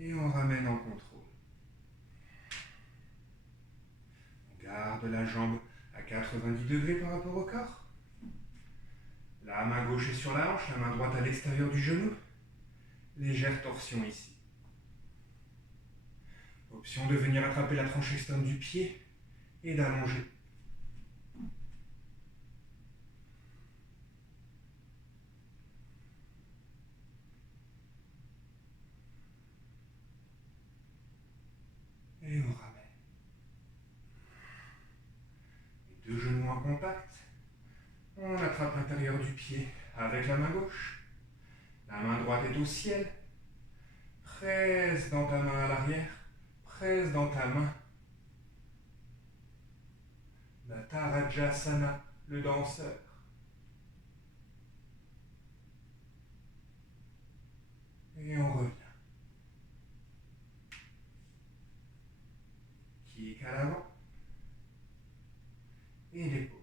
Et on ramène en contrôle. On garde la jambe à 90 degrés par rapport au corps. La main gauche est sur la hanche, la main droite à l'extérieur du genou. Légère torsion ici. Option de venir attraper la tranche externe du pied et d'allonger. Et on ramène. Les deux genoux en contact. On attrape l'intérieur du pied avec la main gauche. La main droite est au ciel. Presse dans ta main à l'arrière. Presse dans ta main. La Tarajasana, le danseur. Et on revient. Kick à l'avant. Et l'épaule.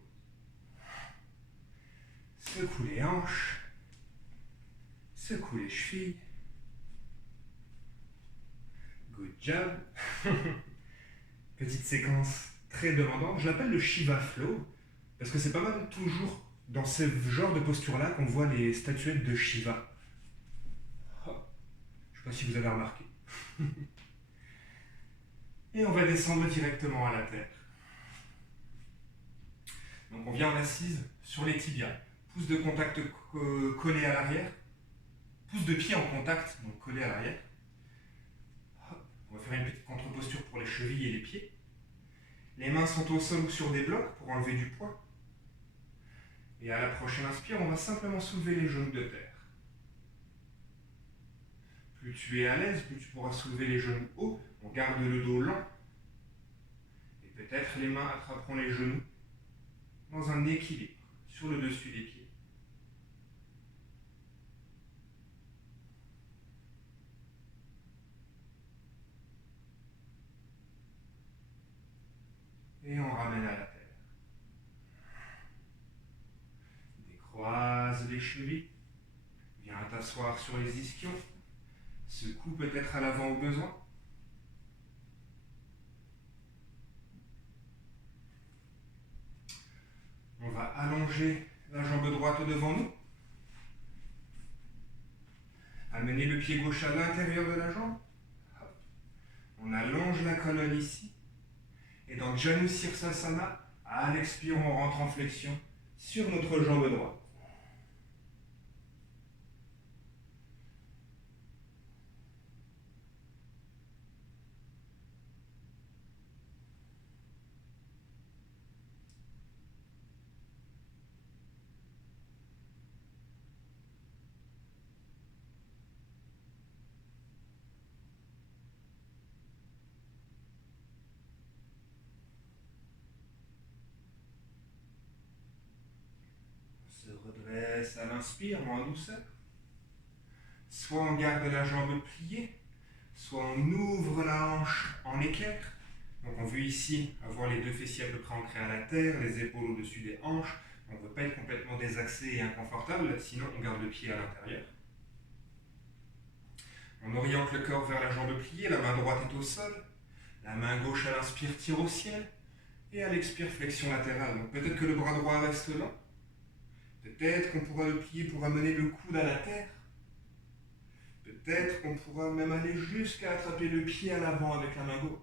Secoue les hanches. Secoue les chevilles. Good job. Petite séquence très demandante. Je l'appelle le Shiva Flow parce que c'est pas mal toujours dans ce genre de posture-là qu'on voit les statuettes de Shiva. Je ne sais pas si vous avez remarqué. Et on va descendre directement à la terre. Donc on vient en assise sur les tibias. Pouce de contact collé à l'arrière. Pouce de pied en contact, donc collé à l'arrière. On va faire une petite contre-posture pour les chevilles et les pieds. Les mains sont au sol ou sur des blocs pour enlever du poids. Et à la prochaine inspire, on va simplement soulever les genoux de terre. Plus tu es à l'aise, plus tu pourras soulever les genoux haut. On garde le dos lent. Et peut-être les mains attraperont les genoux dans un équilibre sur le dessus des pieds. Et on ramène à la terre. Décroise les chevilles. Viens t'asseoir sur les ischions. Secoue peut-être à l'avant au besoin. On va allonger la jambe droite devant nous. Amener le pied gauche à l'intérieur de la jambe. On allonge la colonne ici. Et dans Janu Sirsasana, à l'expire, on rentre en flexion sur notre jambe droite. Se redresse à l'inspire, mais en douceur. Soit on garde la jambe pliée, soit on ouvre la hanche en équerre. Donc on veut ici avoir les deux fessiers à peu près ancrés à la terre, les épaules au-dessus des hanches. On ne veut pas être complètement désaxé et inconfortable, sinon on garde le pied à l'intérieur. On oriente le corps vers la jambe pliée, la main droite est au sol. La main gauche à l'inspire tire au ciel. Et à l'expire, flexion latérale. Donc peut-être que le bras droit reste lent. Peut-être qu'on pourra le plier pour amener le coude à la terre. Peut-être qu'on pourra même aller jusqu'à attraper le pied à l'avant avec la main gauche.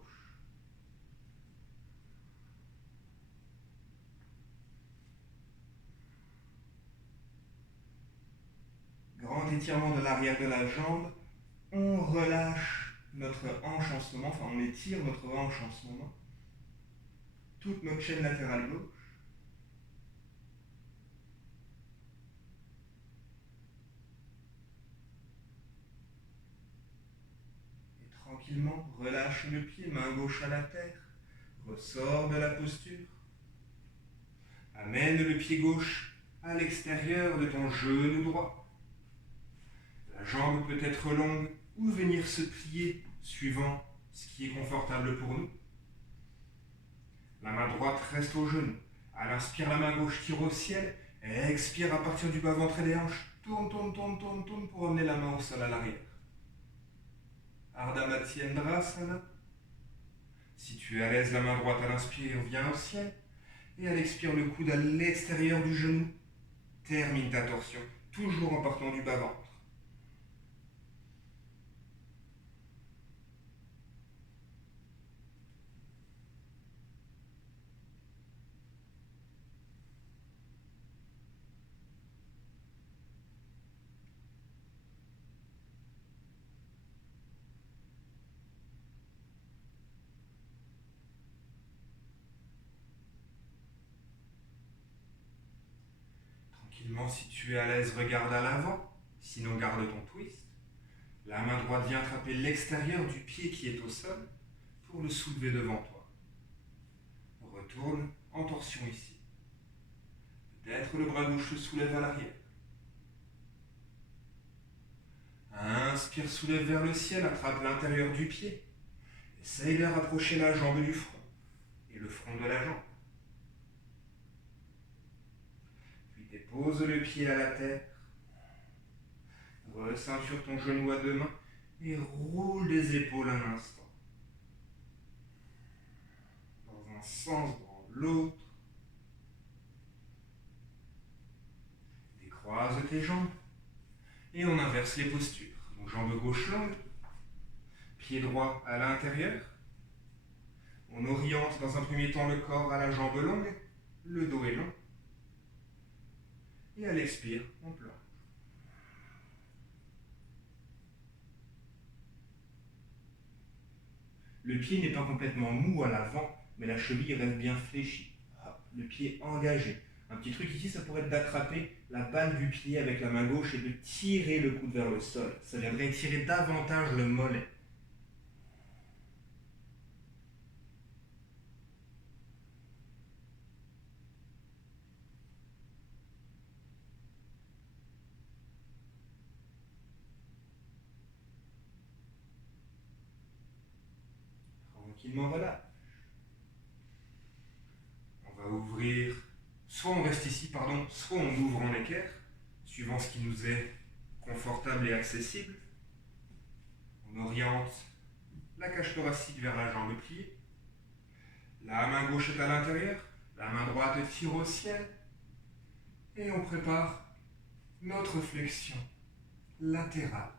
Grand étirement de l'arrière de la jambe. On relâche notre hanche en ce moment, enfin on étire notre hanche en ce moment. Toute notre chaîne latérale gauche. Et tranquillement, relâche le pied, main gauche à la terre. Ressort de la posture. Amène le pied gauche à l'extérieur de ton genou droit. La jambe peut être longue ou venir se plier suivant ce qui est confortable pour nous. La main droite reste au genou. À l'inspire, la main gauche tire au ciel. Expire à partir du bas-ventre et des hanches. Tourne, tourne, tourne, tourne, tourne pour amener la main au sol à l'arrière. Ardha Matsyendrasana. Si tu es à l'aise, la main droite à l'inspire vient au ciel. Et à l'expire, le coude à l'extérieur du genou. Termine ta torsion, toujours en partant du bas-ventre. Tranquillement, si tu es à l'aise, regarde à l'avant. Sinon, garde ton twist. La main droite vient attraper l'extérieur du pied qui est au sol pour le soulever devant toi. Retourne en torsion ici. Peut-être le bras gauche se soulève à l'arrière. Inspire, soulève vers le ciel, attrape l'intérieur du pied. Essaye de rapprocher la jambe du front et le front de la jambe. Puis dépose le pied à la terre. Receinture ton genou à deux mains et roule les épaules un instant. Dans un sens, dans l'autre. Décroise tes jambes et on inverse les postures. Donc jambe gauche longue, pied droit à l'intérieur. On oriente dans un premier temps le corps à la jambe longue, le dos est long. Et à l'expire, on plonge. Le pied n'est pas complètement mou à l'avant, mais la cheville reste bien fléchie. Le pied engagé. Un petit truc ici, ça pourrait être d'attraper la balle du pied avec la main gauche et de tirer le coude vers le sol. Ça viendrait étirer davantage le mollet. Tranquillement, relâche. On va ouvrir, soit on reste ici, soit on ouvre en équerre, suivant ce qui nous est confortable et accessible. On oriente la cage thoracique vers la jambe pliée. La main gauche est à l'intérieur, la main droite tire au ciel. Et on prépare notre flexion latérale.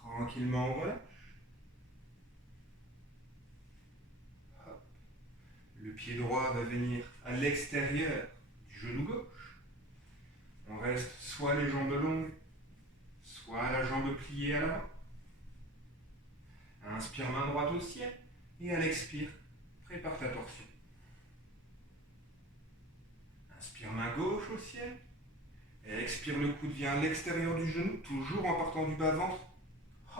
Tranquillement, on relâche. Hop. Le pied droit va venir à l'extérieur du genou gauche. On reste soit les jambes longues, soit la jambe pliée à l'avant. Inspire, main droite au ciel. Et à l'expire, prépare ta torsion. Inspire, main gauche au ciel. Et expire, le coude vient à l'extérieur du genou, toujours en partant du bas-ventre.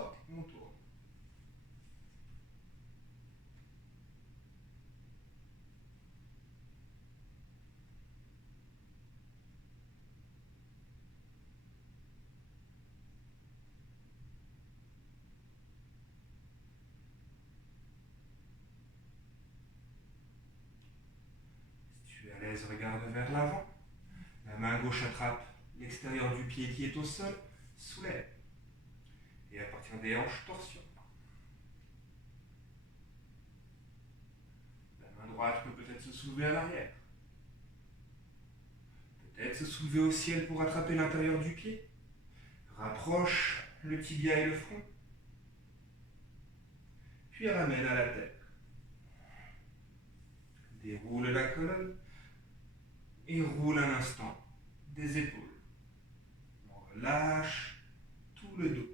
Hop, on tourne. Si tu es à l'aise, regarde vers l'avant. La main gauche attrape l'extérieur du pied qui est au sol, soulève. Et à partir des hanches, torsion. La main droite peut peut-être se soulever à l'arrière. Peut-être se soulever au ciel pour attraper l'intérieur du pied. Rapproche le tibia et le front. Puis ramène à la terre. Déroule la colonne et roule un instant des épaules. On relâche tout le dos.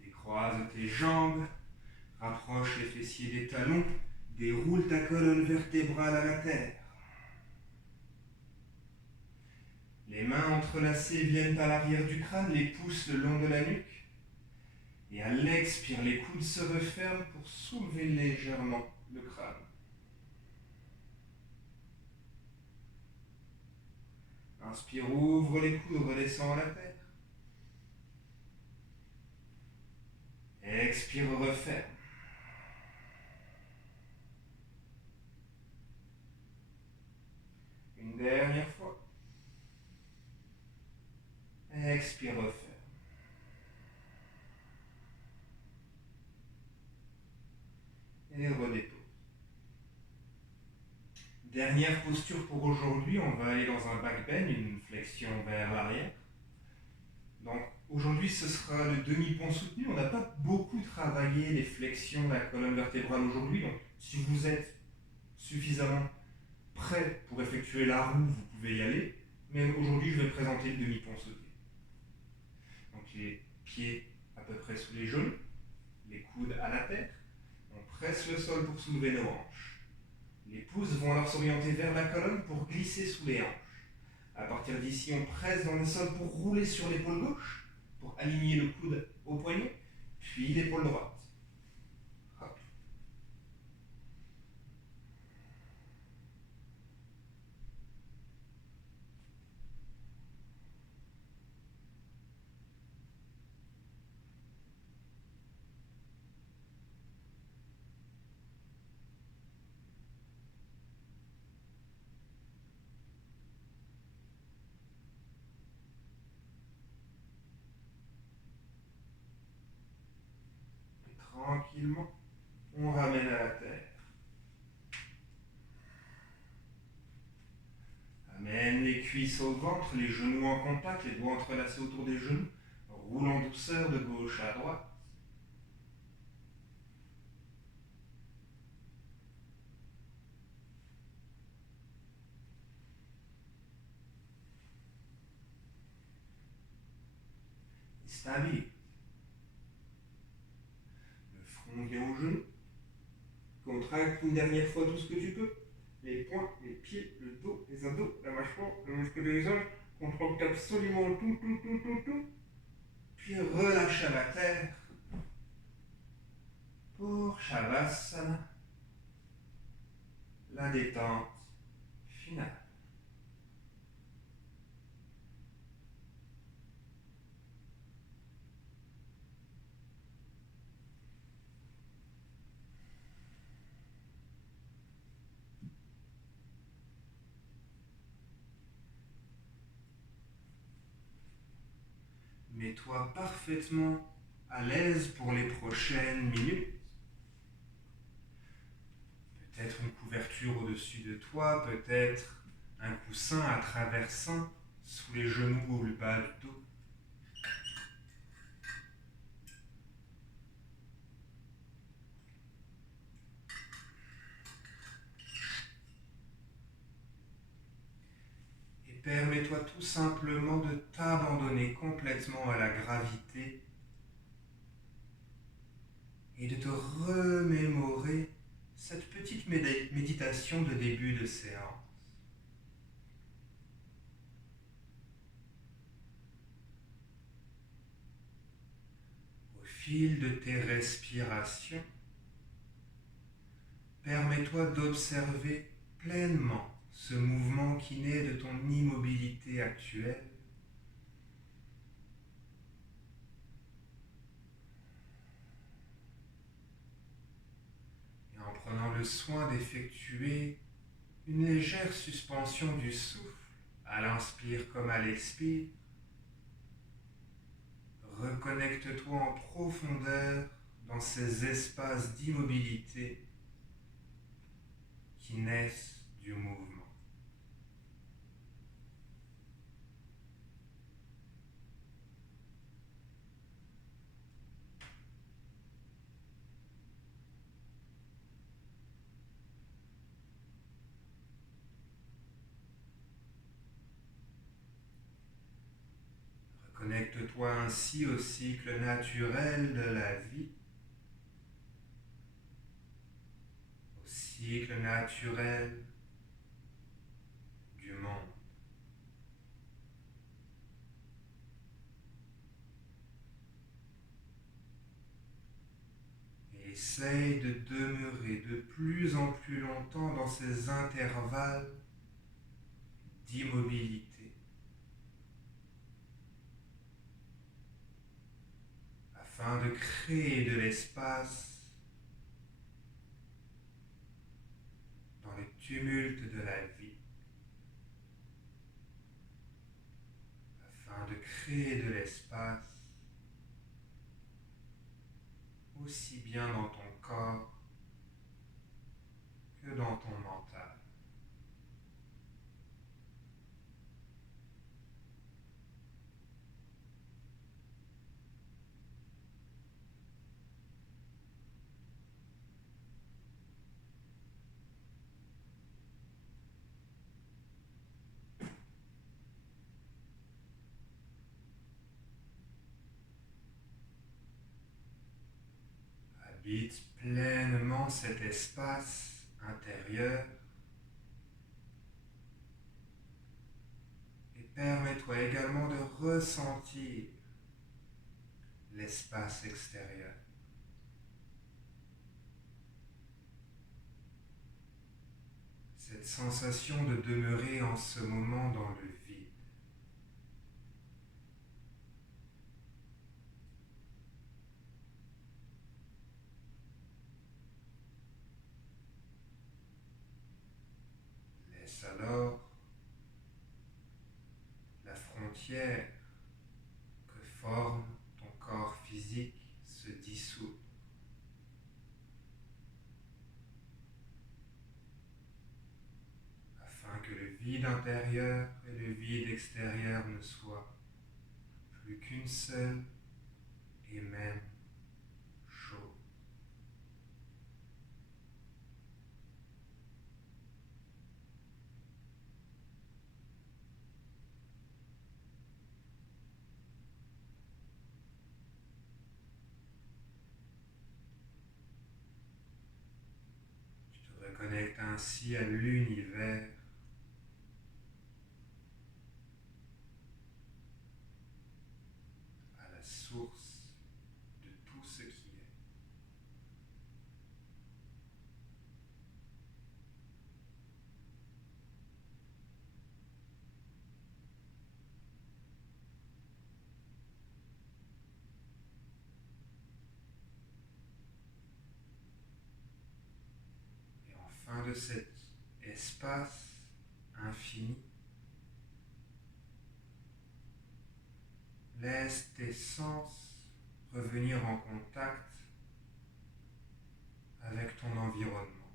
Décroise tes jambes, rapproche les fessiers des talons, déroule ta colonne vertébrale à la terre. Les Les mains entrelacées viennent à l'arrière du crâne, les pouces le long de la nuque. Et à l'expire, les coudes se referment pour soulever légèrement le crâne. Inspire, ouvre les coudes, redescends à la terre. Expire, referme. Une dernière fois. Expire, referme. Et redépose. Dernière posture pour aujourd'hui, on va aller dans un back bend, une flexion vers l'arrière. Donc aujourd'hui ce sera le demi-pont soutenu. On n'a pas beaucoup travaillé les flexions de la colonne vertébrale aujourd'hui. Donc si vous êtes suffisamment prêt pour effectuer la roue, vous pouvez y aller. Mais aujourd'hui je vais présenter le demi-pont soutenu. Donc les pieds à peu près sous les genoux, les coudes à la tête. On presse le sol pour soulever nos hanches. Les pouces vont alors s'orienter vers la colonne pour glisser sous les hanches. À partir d'ici, on presse dans le sol pour rouler sur l'épaule gauche, pour aligner le coude au poignet, puis l'épaule droite. Hop. Et tranquillement, on ramène à la terre. Amène les cuisses au ventre, les genoux en contact, les doigts entrelacés autour des genoux. Roule en douceur de gauche à droite. Stabilise. Le front vient au genou. Contracte une dernière fois tout ce que tu peux. Les poings, les pieds, le dos, les abdos, la mâchoire, le muscle des ongles. Contracte absolument tout. Puis relâche à la terre pour Shavasana, la détente finale. Mets-toi parfaitement à l'aise pour les prochaines minutes. Peut-être une couverture au-dessus de toi, peut-être un coussin à traversin sous les genoux ou le bas du dos. Et permets-toi tout simplement de t'abandonner complètement à la gravité et de te remémorer cette petite méditation de début de séance. Au fil de tes respirations, permets-toi d'observer pleinement ce mouvement qui naît de ton immobilité actuelle. Et en prenant le soin d'effectuer une légère suspension du souffle à l'inspire comme à l'expire, reconnecte-toi en profondeur dans ces espaces d'immobilité qui naissent du mouvement. Connecte-toi ainsi au cycle naturel de la vie, au cycle naturel du monde. Essaye de demeurer de plus en plus longtemps dans ces intervalles d'immobilité afin de créer de l'espace dans le tumulte de la vie, afin de créer de l'espace aussi bien dans ton corps que dans ton mental. Habite pleinement cet espace intérieur et permets-toi également de ressentir l'espace extérieur. Cette sensation de demeurer en ce moment dans le vide. Laisse alors la frontière que forme ton corps physique se dissoudre. Afin que le vide intérieur et le vide extérieur ne soient plus qu'une seule et même chose. Tu te reconnectes ainsi à l'univers, à la source de tout ce qui est. Et en fin de cet espace infini, laisse tes sens revenir en contact avec ton environnement.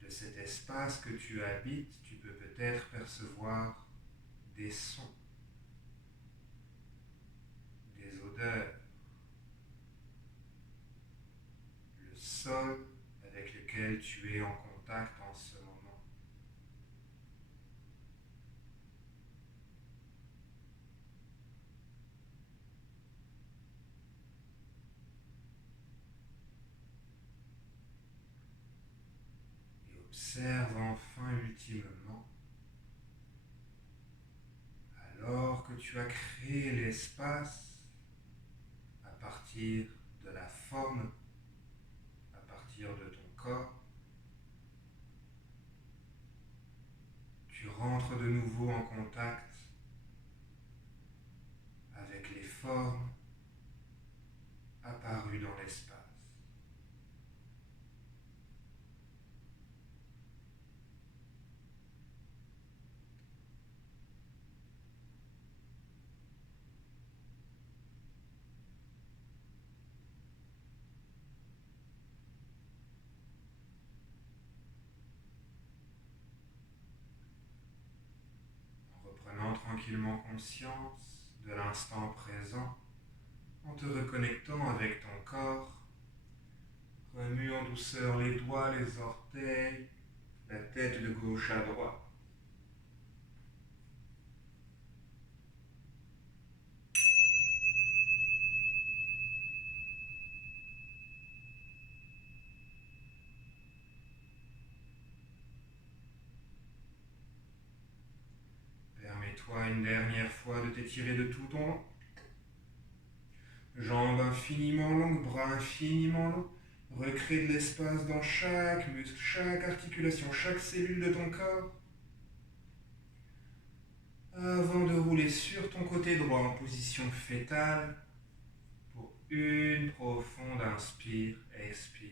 De cet espace que tu habites, tu peux peut-être percevoir des sons, des odeurs, le sol avec lequel tu es en contact en ce moment. Et observe enfin ultimement, alors que tu as créé l'espace à partir de la forme, à partir de ton corps, tu rentres de nouveau en contact avec les formes apparues dans l'espace. En reprenant tranquillement conscience de l'instant présent, en te reconnectant avec ton corps, remue en douceur les doigts, les orteils, la tête de gauche à droite. Permets-toi une dernière fois de t'étirer de tout ton long. Jambes infiniment longues, bras infiniment longs. Recrée de l'espace dans chaque muscle, chaque articulation, chaque cellule de ton corps. Avant de rouler sur ton côté droit en position fétale, pour une profonde inspire, expire.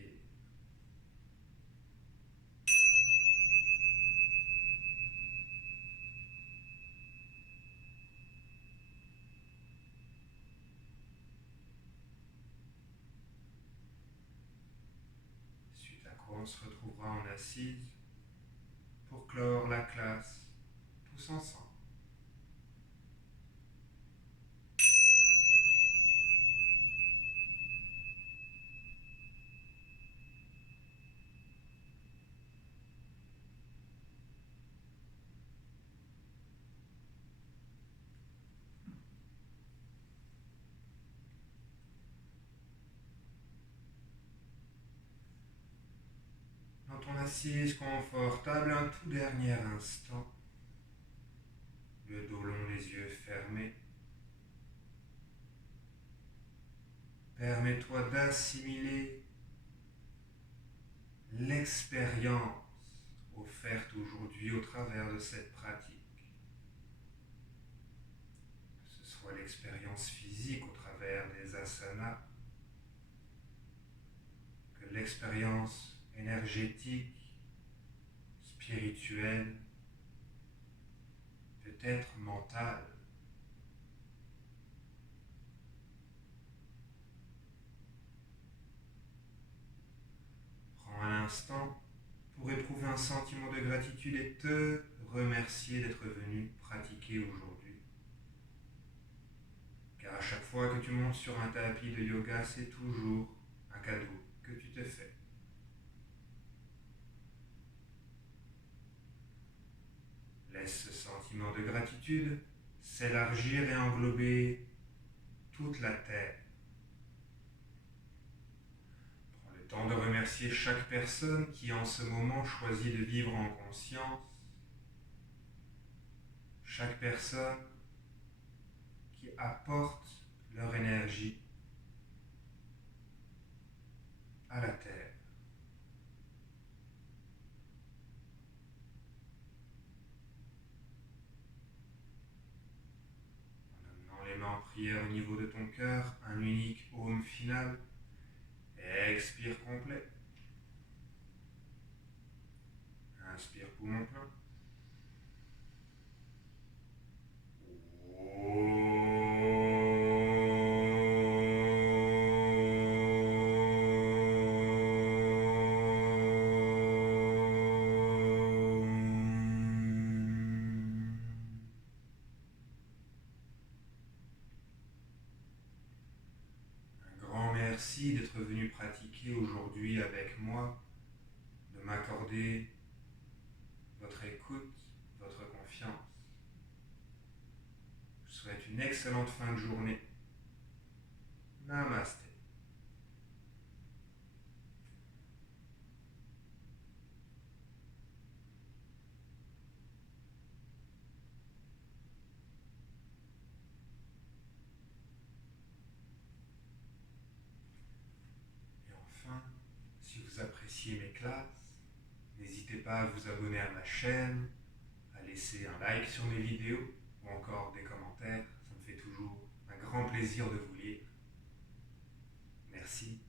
Suite à quoi on se retrouvera en assise pour clore la classe tous ensemble. Dans ton assise confortable, un tout dernier instant, le dos long, les yeux fermés. Permets-toi d'assimiler l'expérience offerte aujourd'hui au travers de cette pratique. Que ce soit l'expérience physique au travers des asanas, que l'expérience énergétique, spirituelle, peut-être mentale. Prends un instant pour éprouver un sentiment de gratitude et te remercier d'être venu pratiquer aujourd'hui. Car à chaque fois que tu montes sur un tapis de yoga, c'est toujours un cadeau que tu te fais. Laisse ce sentiment de gratitude s'élargir et englober toute la terre. Prends le temps de remercier chaque personne qui en ce moment choisit de vivre en conscience. Chaque personne qui apporte leur énergie à la terre. En amenant les mains en prière au niveau de ton cœur, un unique Om final. Expire complet. Inspire poumon plein. Un grand merci d'être venu pratiquer aujourd'hui avec moi, de m'accorder votre écoute, votre confiance. Je vous souhaite une excellente fin de journée. Namasté. Et enfin, si vous appréciez mes classes, n'hésitez pas à vous abonner à ma chaîne, à laisser un like sur mes vidéos ou encore des commentaires. Ça me fait toujours un grand plaisir de vous lire. Merci.